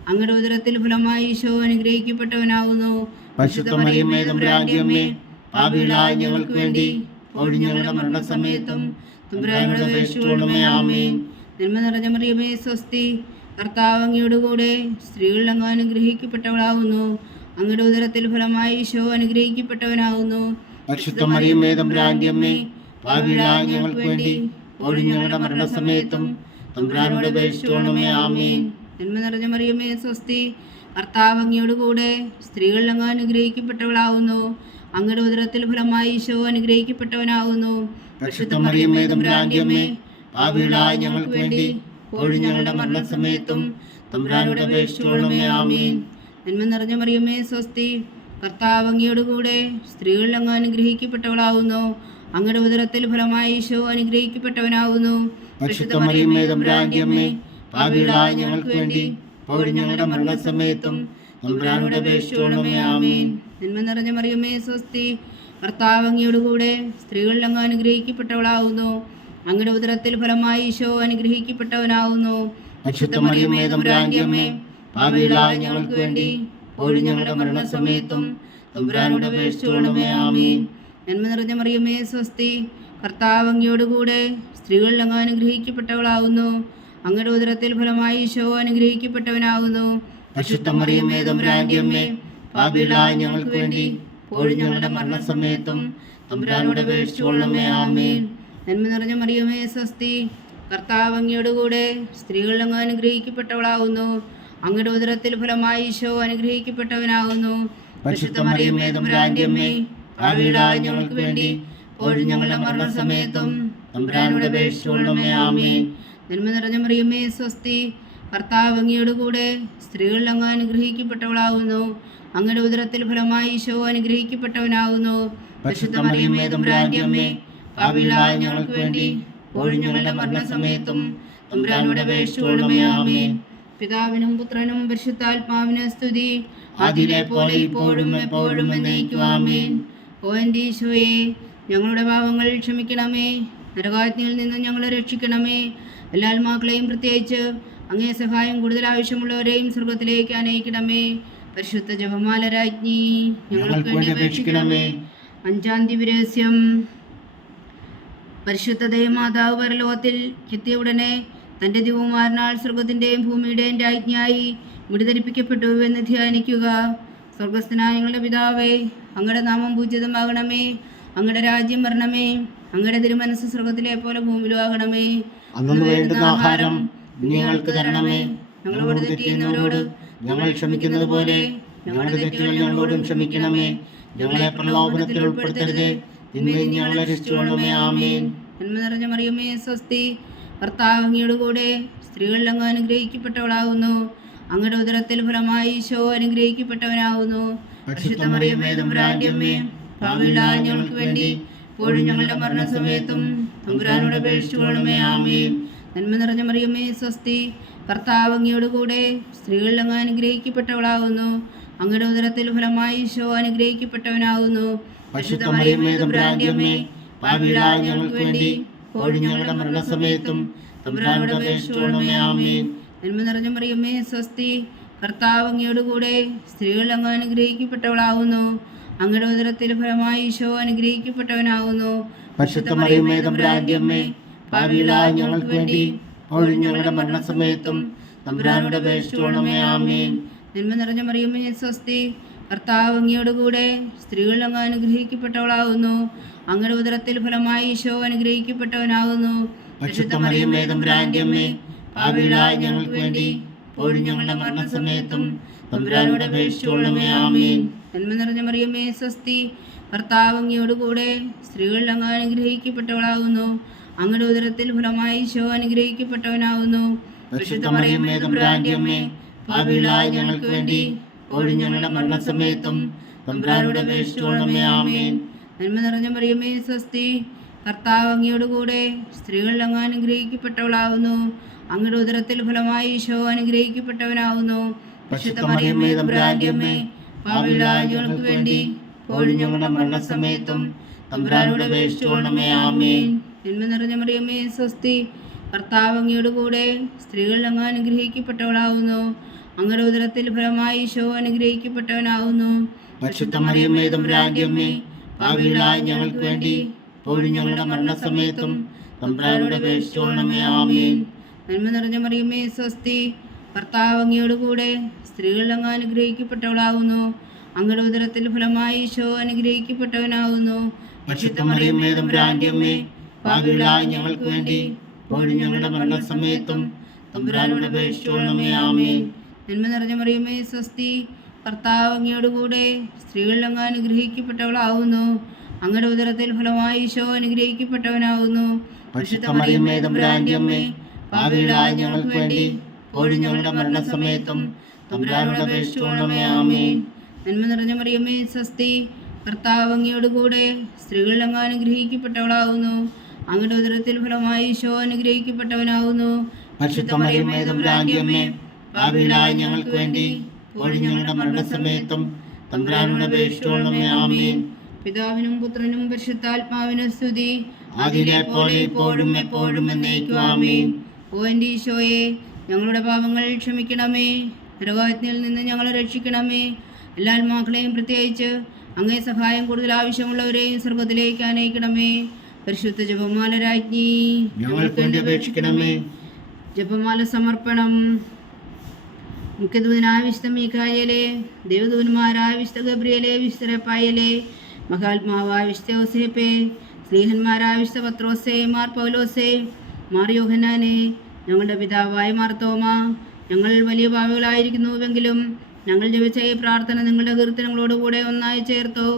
അങ്ങയുടെ ഉദരത്തിൽ ഫലമായി ഈശോ അനുഗ്രഹിക്കപ്പെട്ടവനാകുന്നു. പരിശുദ്ധ മറിയമേ, തമ്പുരാന്റെ അമ്മേ, പാപികളായ ഞങ്ങൾക്ക് വേണ്ടി ഇപ്പോഴും ഞങ്ങളുടെ മരണസമയത്തും തമ്പുരാനോട് അപേക്ഷിച്ചുകൊള്ളണമേ. ആമേൻ. നന്മ നിറഞ്ഞ മറിയമേ, സ്വസ്തി. കർത്താവ് അങ്ങയുടെ കൂടെ സ്ത്രീകളിൽ അങ്ങ് അനുഗ്രഹിക്കപ്പെട്ടവളാവുന്നു. അങ്ങയുടെ ഉദരത്തിൽ ഫലമായി ഈശോ അനുഗ്രഹിക്കപ്പെട്ടവനാകുന്നു. പരിശുദ്ധ മറിയമേ, തമ്പുരാന്റെ അമ്മേ, പാപികളായ ഞങ്ങൾക്ക് വേണ്ടി ഇപ്പോഴും ഞങ്ങളുടെ മരണസമയത്തും തമ്പുരാനോട് അപേക്ഷിച്ചുകൊള്ളണമേ. ആമേൻ. നന്മ നിറഞ്ഞ മറിയമേ, സ്വസ്തി. കർത്താവ് അങ്ങയുടെ കൂടെ സ്ത്രീകളിൽ അങ്ങ് അനുഗ്രഹിക്കപ്പെട്ടവളാവുന്നു. അങ്ങയുടെ ഉദരത്തിൽ ഫലമായി ഈശോ അനുഗ്രഹിക്കപ്പെട്ടവനാകുന്നു. പരിശുദ്ധ മറിയമേ, തമ്പുരാന്റെ അമ്മേ, പാപികളായ ഞങ്ങൾക്ക് വേണ്ടി ഇപ്പോഴും ഞങ്ങളുടെ മരണസമയത്തും തമ്പുരാനോട് അപേക്ഷിച്ചുകൊള്ളണമേ. ആമേൻ. നന്മ നിറഞ്ഞ മറിയമേ, സ്വസ്തി. കർത്താവ് അങ്ങയുടെ കൂടെ സ്ത്രീകളിൽ അങ്ങ് അനുഗ്രഹിക്കപ്പെട്ടവളാവുന്നു. അങ്ങയുടെ ഉദരത്തിൽ ഫലമായി ഈശോ അനുഗ്രഹിക്കപ്പെട്ടവനാകുന്നു. പരിശുദ്ധ മറിയമേ, തമ്പുരാന്റെ അമ്മേ, പാപികളായ ഞങ്ങൾക്ക് വേണ്ടി ഇപ്പോഴും ഞങ്ങളുടെ മരണസമയത്തും തമ്പുരാനോട് അപേക്ഷിച്ചുകൊള്ളണമേ. ആമേൻ. നന്മ നിറഞ്ഞ മറിയമേ, സ്വസ്തി. കർത്താവ് അങ്ങയുടെ കൂടെ സ്ത്രീകളിൽ അങ്ങ് അനുഗ്രഹിക്കപ്പെട്ടവളാവുന്നു. അങ്ങയുടെ ഉദരത്തിൽ ഫലമായി ഈശോ അനുഗ്രഹിക്കപ്പെട്ടവനാവുന്നു. പരിശുദ്ധ മറിയമേ, തമ്പുരാന്റെ അമ്മേ, പാപികളായ ഞങ്ങൾക്ക് വേണ്ടി ഇപ്പോഴും ഞങ്ങളുടെ മരണസമയത്തും തമ്പുരാനോട് അപേക്ഷിച്ചുകൊള്ളണമേ. ആമേൻ. നന്മ നിറഞ്ഞ മറിയമേ, സ്വസ്തി. കർത്താവ് അങ്ങയുടെ കൂടെ സ്ത്രീകളിൽ അങ്ങ് അനുഗ്രഹിക്കപ്പെട്ടവളാവുന്നു. അങ്ങയുടെ ഉദരത്തിൽ ഫലമായി ഈശോ അനുഗ്രഹിക്കപ്പെട്ടവനാകുന്നു. പരിശുദ്ധ മറിയമേ, തമ്പുരാന്റെ അമ്മേ, പാപികളായ ഞങ്ങൾക്ക് വേണ്ടി ഇപ്പോഴും ഞങ്ങളുടെ മരണസമയത്തും തമ്പുരാനോട് അപേക്ഷിച്ചുകൊള്ളണമേ. ആമേൻ. നന്മ നിറഞ്ഞ മറിയമേ, സ്വസ്തി. കർത്താവ് അങ്ങയുടെ കൂടെ സ്ത്രീകളിൽ അങ്ങ് അനുഗ്രഹിക്കപ്പെട്ടവളാവുന്നു. അങ്ങയുടെ ഉദരത്തിൽ ഫലമായി ഈശോ അനുഗ്രഹിക്കപ്പെട്ടവനാകുന്നു. പരിശുദ്ധ മറിയമേ, തമ്പുരാന്റെ അമ്മേ, പാപികളായ ഞങ്ങൾക്ക് വേണ്ടി ഇപ്പോഴും ഞങ്ങളുടെ മരണസമയത്തും തമ്പുരാനോട് അപേക്ഷിച്ചുകൊള്ളണമേ. ആമേൻ. നന്മ നിറഞ്ഞ മറിയമേ, സ്വസ്തി. കർത്താവ് അങ്ങയുടെ കൂടെ സ്ത്രീകളിൽ അങ്ങ് അനുഗ്രഹിക്കപ്പെട്ടവളാവുന്നു. അങ്ങയുടെ ഉദരത്തിൽ ഫലമായി ഈശോ അനുഗ്രഹിക്കപ്പെട്ടവനാകുന്നു. പരിശുദ്ധ മറിയമേ, തമ്പുരാന്റെ അമ്മേ, പാപികളായ ഞങ്ങൾക്ക് വേണ്ടി ഇപ്പോഴും ഞങ്ങളുടെ മരണസമയത്തും തമ്പുരാനോട് അപേക്ഷിച്ചുകൊള്ളണമേ. ആമേൻ. പിതാവിനും പുത്രനും പരിശുദ്ധാത്മാവിനും സ്തുതി. അതിലെ പോലെ ഇപ്പോഴും എപ്പോഴും എന്നേക്കും. ആമേൻ. ഓ എൻ്റെ ഈശോയെ, ഞങ്ങളുടെ പാപങ്ങൾ ക്ഷമിക്കണമേ. നരകാഗ്നിയിൽ നിന്ന് ഞങ്ങളെ രക്ഷിക്കണമേ. എല്ലാ ആത്മാക്കളെയും പ്രത്യേകിച്ച് അങ്ങേ സഹായം കൂടുതൽ ആവശ്യമുള്ളവരെയും സ്വർഗത്തിലേക്ക് അനയിക്കണമേ. പരിശുദ്ധ ജപമാല രാജ്ഞി, ഞങ്ങൾക്ക് വേണ്ടി അപേക്ഷിക്കണമേ. 5-ാം ദിവ്യരഹസ്യം. പരിശുദ്ധ ദൈവമാതാവ് പരലോകത്തിൽ എത്തിയ ഉടനെ തൻ്റെ ദിവകുമാരനാൽ സ്വർഗത്തിൻ്റെയും ഭൂമിയുടെയും രാജ്ഞിയായി വിടുതരിപ്പിക്കപ്പെട്ടു എന്ന് ധ്യാനിക്കുക. സ്വർഗസ്ഥനായ ഞങ്ങളുടെ പിതാവേ, അങ്ങയുടെ നാമം പൂജിതമാകണമേ. അങ്ങയുടെ രാജ്യം വരണമേ. അങ്ങയുടെ തിരുമനസ്സ് സ്വർഗത്തിലെ പോലെ ഭൂമിയിലാകണമേ. അന്നു വേണ്ടുന്ന ആഹാരം ഞങ്ങൾക്ക് തരണമേ. ഞങ്ങളോട് തെറ്റ് ചെയ്യുന്നവരോട് ഞങ്ങൾ ക്ഷമിക്കുന്നത് പോലെ ഞങ്ങളുടെ തെറ്റുകൾ ഞങ്ങളോടും ക്ഷമിക്കണമേ. ഞങ്ങളെ പ്രലോഭനത്തിൽ ഉൾപ്പെടുത്തരുതേ, തിന്മയിൽ നിന്ന് ഞങ്ങളെ രക്ഷിച്ചുകൊള്ളണമേ. ആമേൻ. നന്മ നിറഞ്ഞ മറിയമേ, സ്വസ്തി. കർത്താവ് അങ്ങയുടെ കൂടെ സ്ത്രീകളിൽ അങ്ങ് അനുഗ്രഹിക്കപ്പെട്ടവളാകുന്നു. അങ്ങയുടെ ഉദരത്തിൽ ഫലമായി ഈശോ അനുഗ്രഹിക്കപ്പെട്ടവനാകുന്നു. പരിശുദ്ധ മറിയമേ, തമ്പുരാന്റെ അമ്മേ, പാപികളായ ഞങ്ങൾക്ക് വേണ്ടി ഇപ്പോഴും ഞങ്ങളുടെ മരണസമയത്തും തമ്പുരാനോട് അപേക്ഷിച്ചുകൊള്ളണമേ. ആമേൻ. നന്മ നിറഞ്ഞ മറിയമേ, സ്വസ്തി. കർത്താവ് അങ്ങയുടെ കൂടെ സ്ത്രീകളിൽ അങ്ങ് അനുഗ്രഹിക്കപ്പെട്ടവളാകുന്നു. അങ്ങയുടെ ഉദരത്തിൽ ഫലമായി ഈശോ അനുഗ്രഹിക്കപ്പെട്ടവനാകുന്നു. പരിശുദ്ധ മറിയമേ, തമ്പുരാന്റെ അമ്മേ, പാപികളായ ഞങ്ങൾക്ക് വേണ്ടി ഇപ്പോഴും ഞങ്ങളുടെ മരണസമയത്തും തമ്പുരാനോട് അപേക്ഷിച്ചുകൊള്ളണമേ. ആമേൻ. നന്മ നിറഞ്ഞ മറിയമേ, സ്വസ്തി. കർത്താവ് അങ്ങയുടെ കൂടെ സ്ത്രീകളിൽ അങ്ങ് അനുഗ്രഹിക്കപ്പെട്ടവളാകുന്നു. അങ്ങയുടെ ഉദരത്തിൽ ഫലമായി ഈശോ അനുഗ്രഹിക്കപ്പെട്ടവനാകുന്നു. പരിശുദ്ധ മറിയമേ, തമ്പുരാന്റെ അമ്മേ, പാപികളായ ഞങ്ങൾക്ക് വേണ്ടി ഇപ്പോഴും ഞങ്ങളുടെ മരണസമയത്തും തമ്പുരാനോട് അപേക്ഷിച്ചുകൊള്ളണമേ. ആമേൻ. നന്മ നിറഞ്ഞ മറിയമേ സ്വസ്തി, കർത്താവ് അങ്ങയോടുകൂടെ സ്ത്രീകൾ അങ്ങ് അനുഗ്രഹിക്കപ്പെട്ടവളാകുന്നു. അങ്ങയുടെ ഉദരത്തിൽ ഫലമായി ഈശോ അനുഗ്രഹിക്കപ്പെട്ടവനാകുന്നു. പരിശുദ്ധ മറിയമേ തമ്പുരാന്റെ അമ്മേ, പാപികളായ ഞങ്ങൾക്ക് വേണ്ടി ഇപ്പോഴും ഞങ്ങളുടെ മരണസമയത്തും തമ്പുരാനോട് അപേക്ഷിച്ചുകൊള്ളണമേ. ആമേൻ. നന്മ നിറഞ്ഞ മറിയമേ സ്വസ്തി, കർത്താവ് അങ്ങയോടുകൂടെ സ്ത്രീകൾ അങ്ങ് അനുഗ്രഹിക്കപ്പെട്ടവളാകുന്നു. അങ്ങയുടെ ഉദരത്തിൽ ഫലമായി ഈശോ അനുഗ്രഹിക്കപ്പെട്ടവനാകുന്നു. പരിശുദ്ധ മറിയമേ തമ്പുരാന്റെ അമ്മേ, പാപികളായ ഞങ്ങൾക്ക് വേണ്ടി ഇപ്പോഴും ഞങ്ങളുടെ മരണസമയത്തും തമ്പുരാനോട് അപേക്ഷിച്ചുകൊള്ളണമേ. ആമേൻ. നന്മ നിറഞ്ഞ മറിയമേ സ്വസ്തി, കർത്താവ് അങ്ങയോടുകൂടെ സ്ത്രീകൾ അങ്ങ് അനുഗ്രഹിക്കപ്പെട്ടവളാകുന്നു. അങ്ങയുടെ ഉദരത്തിൽ ഫലമായി ഈശോ അനുഗ്രഹിക്കപ്പെട്ടവനാകുന്നു. പരിശുദ്ധ മറിയമേ തമ്പുരാന്റെ അമ്മേ, പാപികളായ ഞങ്ങൾക്ക് വേണ്ടി ഇപ്പോഴും ഞങ്ങളുടെ മരണസമയത്തും തമ്പുരാനോട് അപേക്ഷിച്ചുകൊള്ളണമേ. ആമേൻ. നന്മ നിറഞ്ഞ മറിയമേ സ്വസ്തി, കർത്താവ് അങ്ങയോടുകൂടെ സ്ത്രീകൾ അങ്ങ് അനുഗ്രഹിക്കപ്പെട്ടവളാകുന്നു. അങ്ങയുടെ ഉദരത്തിൽ ഫലമായി ഈശോ അനുഗ്രഹിക്കപ്പെട്ടവനാകുന്നു. പരിശുദ്ധ മറിയമേ തമ്പുരാന്റെ അമ്മേ, പാപികളായ ഞങ്ങൾക്ക് വേണ്ടി ഇപ്പോഴും ഞങ്ങളുടെ മരണസമയത്തും തമ്പുരാനോട് അപേക്ഷിച്ചുകൊള്ളണമേ. ആമേൻ. നന്മ നിറഞ്ഞ മറിയമേ സ്വസ്തി, കർത്താവ് അങ്ങയോടുകൂടെ സ്ത്രീകൾ അങ്ങ് അനുഗ്രഹിക്കപ്പെട്ടവളാകുന്നു. അങ്ങയുടെ ഉദരത്തിൽ ഫലമായി ഈശോ അനുഗ്രഹിക്കപ്പെട്ടവനാകുന്നു. പരിശുദ്ധ മറിയമേ തമ്പുരാന്റെ അമ്മേ, പാപികളായ ഞങ്ങൾക്ക് വേണ്ടി ഇപ്പോഴും ഞങ്ങളുടെ മരണസമയത്തും തമ്പുരാനോട് അപേക്ഷിച്ചുകൊള്ളണമേ. ആമേൻ. നന്മ നിറഞ്ഞ മറിയമേ സ്വസ്തി, കർത്താവ് അങ്ങയോടുകൂടെ സ്ത്രീകൾ അങ്ങ് അനുഗ്രഹിക്കപ്പെട്ടവളാകുന്നു. അങ്ങയുടെ ഉദരത്തിൽ ഫലമായി ഈശോ അനുഗ്രഹിക്കപ്പെട്ടവനാകുന്നു. പരിശുദ്ധ മറിയമേ തമ്പുരാന്റെ അമ്മേ, പാപികളായ ഞങ്ങൾക്ക് വേണ്ടി ഇപ്പോഴും ഞങ്ങളുടെ മരണസമയത്തും തമ്പുരാനോട് അപേക്ഷിച്ചുകൊള്ളണമേ. ആമേൻ. നന്മ നിറഞ്ഞ മറിയമേ സ്വസ്തി, കർത്താവ് അങ്ങയോടുകൂടെ സ്ത്രീകൾ അങ്ങ് അനുഗ്രഹിക്കപ്പെട്ടവളാകുന്നു. അങ്ങയുടെ ഉദരത്തിൽ ഫലമായി ഈശോ അനുഗ്രഹിക്കപ്പെട്ടവനാകുന്നു. പരിശുദ്ധ മറിയമേ തമ്പുരാന്റെ അമ്മേ, പാപികളായ ഞങ്ങൾക്ക് വേണ്ടി ഇപ്പോഴും ഞങ്ങളുടെ മരണസമയത്തും തമ്പുരാനോട് അപേക്ഷിച്ചുകൊള്ളണമേ. ആമേൻ. പിതാവിനും പുത്രനും പരിശുദ്ധാത്മാവിനും സ്തുതി, ആദിയിലെ പോലെ ഇപ്പോഴും എപ്പോഴും എന്നേക്കും. ആമേൻ. ഓ എൻ്റെ ഈശോയെ, ഞങ്ങളുടെ പാപങ്ങൾ ക്ഷമിക്കണമേ. നരകാഗ്നിയിൽ നിന്ന് ഞങ്ങളെ രക്ഷിക്കണമേ. എല്ലാ ആത്മാക്കളെയും പ്രത്യേകിച്ച് അങ്ങേ സഹായം കൂടുതൽ ആവശ്യമുള്ളവരെയും സ്വർഗത്തിലേക്ക് അനയിക്കണമേ. പരിശുദ്ധ ജപമാല രാജ്ഞി, ഞങ്ങൾക്ക് വേണ്ടി അപേക്ഷിക്കണമേ. ജപമാല സമർപ്പണം. മുഖ്യദൂതനായ വിശുദ്ധ മീഖായേലേ, ദേവദൂതന്മാരായ വിശുദ്ധ ഗബ്രിയേലേ, വിശുദ്ധ റഫായേലേ, മഹാത്മാവായ വിശുദ്ധ യോസേപ്പേ, സ്ലീഹന്മാരായ വിശുദ്ധ പത്രോസേ, മാർ പൗലോസേ, മാർ യോഹന്നാനെ, ഞങ്ങളുടെ പിതാവായ മാർ തോമ, ഞങ്ങൾ വലിയ പാപികളായിരിക്കുന്നുവെങ്കിലും ഞങ്ങൾ ജപിച്ച ഈ പ്രാർത്ഥന നിങ്ങളുടെ കീർത്തനങ്ങളോടുകൂടെ ഒന്നായി ചേർത്തോ.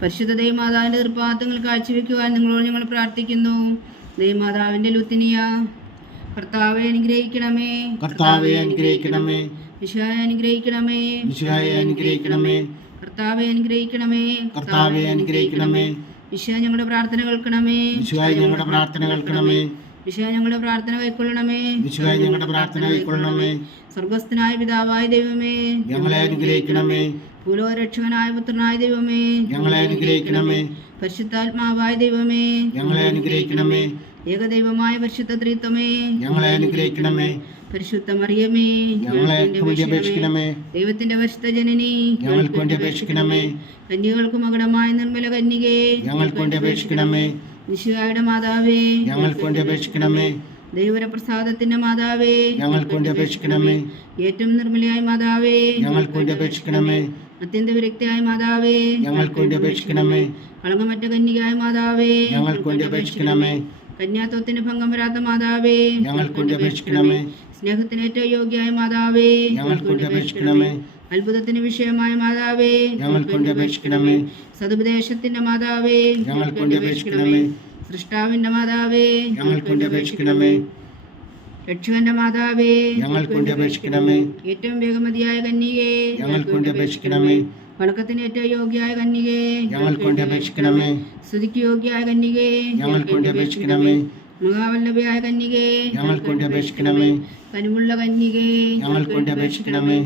പരിശുദ്ധ ദൈവമാതാവിൻ്റെ തൃപ്പാദങ്ങൾ കാഴ്ചവെക്കുവാൻ നിങ്ങളോട് ഞങ്ങൾ പ്രാർത്ഥിക്കുന്നു. ദൈവമാതാവിൻ്റെ ലുത്തിനിയ, കർത്താവെ അനുഗ്രഹിക്കണമേ. കർത്താവെ അനുഗ്രഹിക്കണമേ. ഈശോയെ അനുഗ്രഹിക്കണമേ. ഈശോയെ അനുഗ്രഹിക്കണമേ. കർത്താവെ അനുഗ്രഹിക്കണമേ. കർത്താവെ അനുഗ്രഹിക്കണമേ. ഈശോ ഞങ്ങളുടെ പ്രാർത്ഥന കേൾക്കണമേ. ഈശോയെ ഞങ്ങളുടെ പ്രാർത്ഥന കേൾക്കണമേ. ഈശോ ഞങ്ങളുടെ പ്രാർത്ഥന കൈക്കൊള്ളണമേ. ഈശോയെ ഞങ്ങളുടെ പ്രാർത്ഥന കൈക്കൊള്ളണമേ. സ്വർഗസ്ഥനായ പിതാവായ ദൈവമേ, ഞങ്ങളെ അനുഗ്രഹിക്കണമേ. ഭൂലോകരക്ഷകനായ പുത്രനായ ദൈവമേ, ഞങ്ങളെ അനുഗ്രഹിക്കണമേ. പരിശുദ്ധാത്മാവായ ദൈവമേ, ഞങ്ങളെ അനുഗ്രഹിക്കണമേ. ഏകദൈവമായ പരിശുദ്ധ ത്രിത്വമേ, ഞങ്ങളെ അനുഗ്രഹിക്കണമേ. പരിശുദ്ധ മറിയമേ, ഞങ്ങളെ വേണ്ടി അപേക്ഷിക്കണമേ. ദൈവത്തിന്റെ പരിശുദ്ധ ജനനി, ഞങ്ങൾക്ക് വേണ്ടി അപേക്ഷിക്കണമേ. കന്യകൾക്ക് മകുടമായ നിർമ്മല കന്യകേ, ഞങ്ങൾക്ക് വേണ്ടി അപേക്ഷിക്കണമേ. ഈശോയുടെ മാതാവേ, ഞങ്ങൾക്ക് വേണ്ടി അപേക്ഷിക്കണമേ. ദൈവപ്രസാദത്തിന്റെ മാതാവേ, ഞങ്ങൾക്ക് വേണ്ടി അപേക്ഷിക്കണമേ. ഏറ്റവും നിർമ്മലയായ മാതാവേ, ഞങ്ങൾക്ക് വേണ്ടി അപേക്ഷിക്കണമേ. അത്യന്ത വിരക്തിയായ മാതാവേ, ഞങ്ങൾക്ക് വേണ്ടി അപേക്ഷിക്കണമേ. കളങ്കമറ്റ കന്യകയായ മാതാവേ, ഞങ്ങൾക്ക് വേണ്ടി അപേക്ഷിക്കണമേ. കന്യാത്വത്തിന് ഭംഗം വരാത്ത മാതാവേ, ഞങ്ങൾക്ക് വേണ്ടി അപേക്ഷിക്കണമേ. സ്നേഹത്തിന് ഏറ്റവും യോഗ്യയായ മാതാവേ, ഞങ്ങൾക്ക് വേണ്ടി അപേക്ഷിക്കണമേ. അത്ഭുതത്തിന് വിഷയമായ മാതാവേ, ഞങ്ങൾക്ക് വേണ്ടി അപേക്ഷിക്കണമേ. സതുപദേശത്തിന്റെ മാതാവേ, ഞങ്ങൾക്ക് വേണ്ടി അപേക്ഷിക്കണമേ. സൃഷ്ടാവിന്റെ മാതാവേ, ഞങ്ങൾക്ക് വേണ്ടി അപേക്ഷിക്കണമേ. രക്ഷകന്റെ മാതാവേ, ഞങ്ങൾക്ക് വേണ്ടി അപേക്ഷിക്കണമേ. ഏറ്റവും വേഗമതിയായ കന്യകേ, ഞങ്ങൾക്ക് വേണ്ടി അപേക്ഷിക്കണമേ. വണക്കത്തിന് ഏറ്റവും യോഗ്യയായ കന്യകേ, ഞങ്ങൾക്ക് വേണ്ടി അപേക്ഷിക്കണമേ. സ്തുതിക്ക് യോഗ്യയായ കന്യകേ, ഞങ്ങൾക്ക് വേണ്ടി അപേക്ഷിക്കണമേ. മഹാവല്ലഭയായ കന്യകേ, ഞങ്ങൾക്ക് വേണ്ടി അപേക്ഷിക്കണമേ. കനിവുള്ള കന്യകേ, ഞങ്ങൾക്ക് വേണ്ടി അപേക്ഷിക്കണമേ.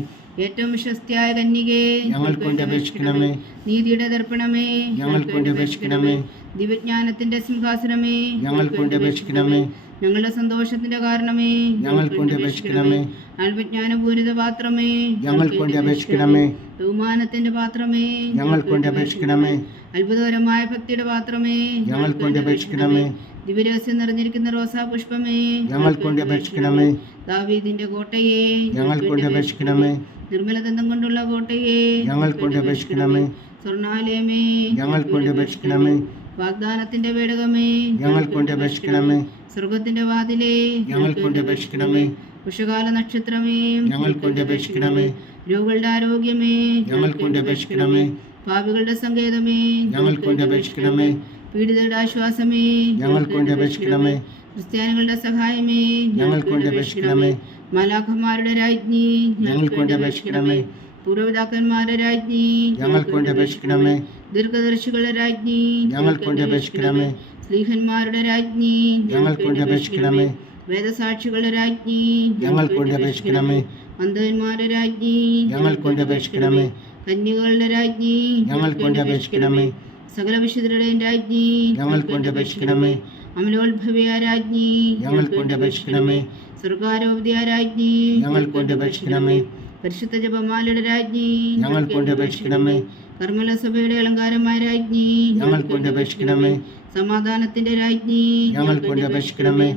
ഏറ്റവും വിശ്വസ്തയായ കന്യകേ, ഞങ്ങൾക്ക് വേണ്ടി അപേക്ഷിക്കണമേ. നീതിയുടെ ദർപ്പണമേ, ഞങ്ങൾക്ക് വേണ്ടി അപേക്ഷിക്കണമേ. ദിവ്യജ്ഞാനത്തിന്റെ സിംഹാസനമേ, ഞങ്ങൾക്ക് വേണ്ടി അപേക്ഷിക്കണമേ. ഞങ്ങളുടെ സന്തോഷത്തിന്റെ കാരണമേ, ഞങ്ങൾക്ക് വേണ്ടി അപേക്ഷിക്കണമേ. ആത്മജ്ഞാനപൂരിത പാത്രമേ, ഞങ്ങൾക്ക് വേണ്ടി അപേക്ഷിക്കണമേ. ബഹുമാനത്തിന്റെ പാത്രമേ, ഞങ്ങൾക്ക് വേണ്ടി അപേക്ഷിക്കണമേ. അത്ഭുതകരമായ ഭക്തിയുടെ പാത്രമേ, ഞങ്ങൾക്ക് വേണ്ടി അപേക്ഷിക്കണമേ. ദിവ്യരഹസ്യം നിറഞ്ഞിരിക്കുന്ന റോസാ പുഷ്പമേ, ഞങ്ങൾക്ക് വേണ്ടി അപേക്ഷിക്കണമേ. ദാവീദിന്റെ കോട്ടയെ, ഞങ്ങൾക്ക് വേണ്ടി അപേക്ഷിക്കണമേ. നിർമ്മലദന്തം കൊണ്ടുള്ള കോട്ടയെ ഞങ്ങൾക്ക് വേണ്ടി അപേക്ഷിക്കണമേ. സ്വർണാലയമേ ഞങ്ങൾക്ക് വേണ്ടി അപേക്ഷിക്കണമേ. വാഗ്ദാനത്തിന്റെ പേടകമേ ഞങ്ങൾക്ക് വേണ്ടി അപേക്ഷിക്കണമേ. സ്വർഗത്തിന്റെ വാതിലേ ഞങ്ങൾക്ക് വേണ്ടി അപേക്ഷിക്കണമേ. ഉഷകാല നക്ഷത്രമേ ഞങ്ങൾക്ക് വേണ്ടി അപേക്ഷിക്കണമേ. രോഗികളുടെ ആരോഗ്യമേ ഞങ്ങൾക്ക് വേണ്ടി അപേക്ഷിക്കണമേ. പാപികളുടെ സങ്കേതമേ ഞങ്ങൾക്ക് വേണ്ടി അപേക്ഷിക്കണമേ. പീഡിതരുടെ ആശ്വാസമേ ഞങ്ങൾക്ക് വേണ്ടി അപേക്ഷിക്കണമേ. ക്രിസ്ത്യാനികളുടെ സഹായമേ ഞങ്ങൾക്ക് വേണ്ടി അപേക്ഷിക്കണമേ. മാലാഖമാരുടെ രാജ്ഞി ഞങ്ങൾക്ക് വേണ്ടി അപേക്ഷിക്കണമേ. പൂർവ്വപിതാക്കന്മാരുടെ രാജ്ഞി ഞങ്ങൾക്ക് വേണ്ടി അപേക്ഷിക്കണമേ. ദീർഘദർശികളുടെ രാജ്ഞി ഞങ്ങൾക്ക് വേണ്ടി അപേക്ഷിക്കണമേ. സ്ലീഹന്മാരുടെ രാജ്ഞി ഞങ്ങൾക്ക് വേണ്ടി അപേക്ഷിക്കണമേ. വേദസാക്ഷികളുടെ രാജ്ഞി ഞങ്ങൾക്ക് വേണ്ടി അപേക്ഷിക്കണമേ. അന്ധന്മാരുടെ രാജ്ഞി ഞങ്ങൾക്ക് വേണ്ടി അപേക്ഷിക്കണമേ. കന്യകളുടെ രാജ്ഞി ഞങ്ങൾക്ക് വേണ്ടി അപേക്ഷിക്കണമേ. സകല വിശുദ്ധരുടെയും രാജ്ഞി ഞങ്ങൾക്ക് വേണ്ടി അപേക്ഷിക്കണമേ. അമലോത്ഭവിയ രാജ്ഞി ഞങ്ങൾക്ക് വേണ്ടി അപേക്ഷിക്കണമേ. സ്വർഗാരോപതിയ രാജ്ഞി ഞങ്ങൾക്ക് വേണ്ടി അപേക്ഷിക്കണമേ. പരിശുദ്ധ ജപമാലയുടെ രാജ്ഞി ഞങ്ങൾക്ക് വേണ്ടി അപേക്ഷിക്കണമേ. കർമ്മല സഭയുടെ അലങ്കാരമായ രാജ്ഞി ഞങ്ങൾക്ക് വേണ്ടി അപേക്ഷിക്കണമേ. സമാധാനത്തിന്റെ രാജ്ഞി ഞങ്ങൾക്ക് വേണ്ടി അപേക്ഷിക്കണമേ.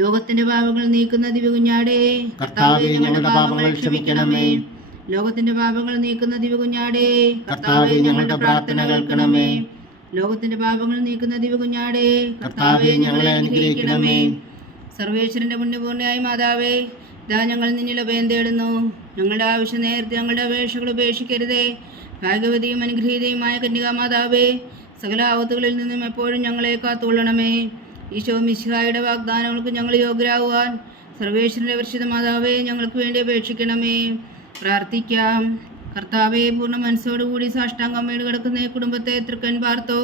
ലോകത്തിന്റെ പാപങ്ങൾ നീക്കുന്ന ദിവ്യകുഞ്ഞാടേ കർത്താവേ, ഞങ്ങളുടെ പാപങ്ങൾ ക്ഷമിക്കണമേ. ലോകത്തിന്റെ പാപങ്ങൾ നീക്കുന്ന ദിവ്യകുഞ്ഞാടേ കർത്താവേ, ഞങ്ങളുടെ പ്രാർത്ഥന കേൾക്കണമേ. ലോകത്തിന്റെ പാപങ്ങൾ നീക്കുന്ന ദിവ്യകുഞ്ഞാടേ കർത്താവേ, ഞങ്ങളെ അനുഗ്രഹിക്കണമേ. സർവേശ്വരന്റെ പുണ്യപൂർണ്ണയായ മാതാവേ, ഇതാ ഞങ്ങൾ നിന്നിൽ അഭയം തേടുന്നു. ഞങ്ങളുടെ ആവശ്യം നേരത്തെ ഞങ്ങളുടെ അപേക്ഷകൾ ഉപേക്ഷിക്കരുതേ. ഭാഗ്യവതിയും അനുഗ്രഹീതയുമായ കന്യകാമാതാവേ, സകല ആപത്തുകളിൽ നിന്നും എപ്പോഴും ഞങ്ങളെ കാത്തുകൊള്ളണമേ. ഈശോ മിശിഹായുടെ വാഗ്ദാനങ്ങൾക്ക് ഞങ്ങൾ യോഗ്യരാകുവാൻ സർവേശ്വരന്റെ പരിശുദ്ധ മാതാവേ, ഞങ്ങൾക്ക് വേണ്ടി അപേക്ഷിക്കണമേ. പ്രാർത്ഥിക്കാം. കർത്താവെ, പൂർണ്ണ മനസ്സോടുകൂടി സാഷ്ടാംഗം വീണ് കിടക്കുന്ന ഈ കുടുംബത്തെ തൃക്കൻ പാർത്തോ.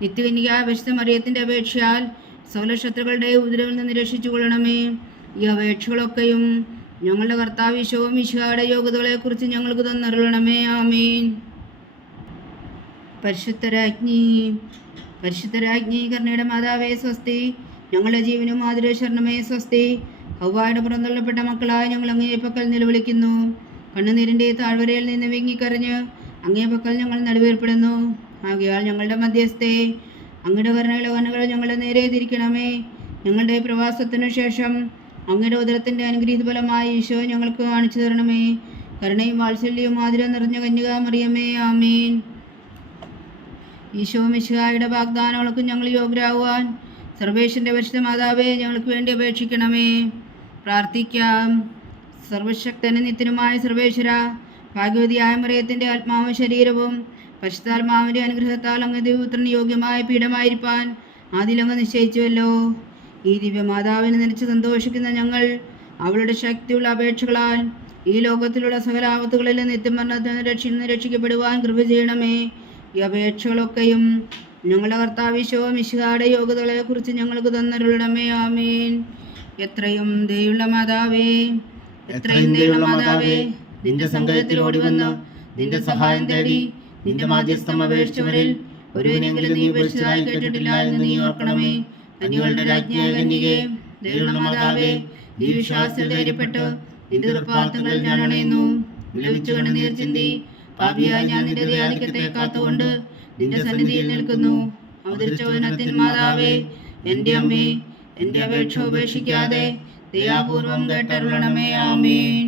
നിത്യകന്യകായ പരിശുദ്ധ മറിയത്തിൻ്റെ അപേക്ഷയാൽ സകല ശത്രുക്കളുടെ ഉപദ്രവിൽ നിന്ന് രക്ഷിച്ചു കൊള്ളണമേ. ഈ അപേക്ഷകളൊക്കെയും ഞങ്ങളുടെ കർത്താവ് ഈശോ മിശിഹായുടെ യോഗ്യതകളെക്കുറിച്ച് ഞങ്ങൾക്ക് തന്നരുളണമേ. ആമീൻ. പരിശുദ്ധരാജ്ഞി കരുണയുടെ മാതാവേ സ്വസ്തി. ഞങ്ങളുടെ ജീവനും മാതൃശരണമേ സ്വസ്തി. ഹവ്വായുടെ പുറന്തള്ളപ്പെട്ട മക്കളായ ഞങ്ങൾ അങ്ങേ പക്കൽ നിലവിളിക്കുന്നു. കണ്ണുനീരിൻ്റെ താഴ്വരയിൽ നിന്ന് വിങ്ങിക്കരഞ്ഞ് അങ്ങേ പക്കൽ ഞങ്ങൾ നടുവേർപ്പെടുന്നു. ആകയാൽ ഞങ്ങളുടെ മധ്യസ്ഥേ, അങ്ങയുടെ കരുണയുടെ കണ്ണുകൾ ഞങ്ങളെ നേരെ തിരിക്കണമേ. ഞങ്ങളുടെ പ്രവാസത്തിനു ശേഷം അങ്ങയുടെ ഉദരത്തിൻ്റെ അനുഗ്രഹീത ഫലമായി ഈശോ ഞങ്ങൾക്ക് കാണിച്ചു തരണമേ. കരുണയും വാത്സല്യവും ആദരവും നിറഞ്ഞ കന്യകാമറിയമേ. ആമീൻ. ഈശോ മിശിഹായുടെ വാഗ്ദാനങ്ങൾക്ക് ഞങ്ങൾ യോഗ്യരാകുവാൻ സർവേശ്വരന്റെ പരിശുദ്ധ മാതാവേ, ഞങ്ങൾക്ക് വേണ്ടി അപേക്ഷിക്കണമേ. പ്രാർത്ഥിക്കാം. സർവശക്തനും നിത്യനുമായ സർവേശ്വര, ഭാഗ്യവതിയായ മറിയത്തിൻ്റെ ആത്മാവും ശരീരവും പരിശുദ്ധാത്മാവിൻ്റെ അനുഗ്രഹത്താൽ അങ്ങ് ദൈവപുത്രന് യോഗ്യമായ പീഠമായിരിക്കാൻ ആദിലങ്ങ് നിശ്ചയിച്ചുവല്ലോ. ഈ ദിവ്യമാതാവിനെ നനച്ച് സന്തോഷിക്കുന്ന ഞങ്ങൾ അവളുടെ ശക്തിയുള്ള അപേക്ഷകളാൽ ഈ ലോകത്തിലുള്ള സകല ആപത്തുകളിൽ നിത്യമരണത്തിൽ രക്ഷിക്കപ്പെടുവാൻ കൃപ ചെയ്യണമേ. ഈ അപേക്ഷകളൊക്കെയും ഞങ്ങളുടെ കർത്താവ് ഈശോ മിശിഹായുടെ യോഗ്യതകളെക്കുറിച്ച് ഞങ്ങൾക്ക് തന്നരുളണമേ. ആമീൻ. എത്രയും ദയുള്ള മാതാവേ, നിന്റെ സങ്കേതത്തിൽ ഓടി വന്ന് നിന്റെ സഹായം തേടി നിന്റെ മാധ്യസ്ഥം അപേക്ഷിച്ചവരിൽ ഒരുവനെങ്കിലും നീ പരിശുദ്ധമായി കേട്ടിട്ടില്ല എന്ന് നീ ഓർക്കണമേ. കന്യകളുടെ രാജ്ഞിയായ കന്യകേ, ദയുള്ള മാതാവേ, ഈ വിശ്വാസത്തിൽ ധൈര്യപ്പെട്ട് നിന്റെ തൃപ്പാദങ്ങളിൽ ഞാൻ അണയുന്നു. വിലപിച്ചു കണ്ണുനീർ ചിന്തി പാപിയായ ഞാൻ നിന്റെ ദയാധിക്യത്തെ കാത്തുകൊണ്ട് നിന്റെ സന്നിധിയിൽ നിൽക്കുന്നു. അവതരിച്ച വചനത്തിൻ മാതാവേ, എൻ്റെ അമ്മേ, എൻ്റെ അപേക്ഷ ഉപേക്ഷിക്കാതെ ദയാപൂർവം കേട്ടരുളണമേ. ആമീൻ.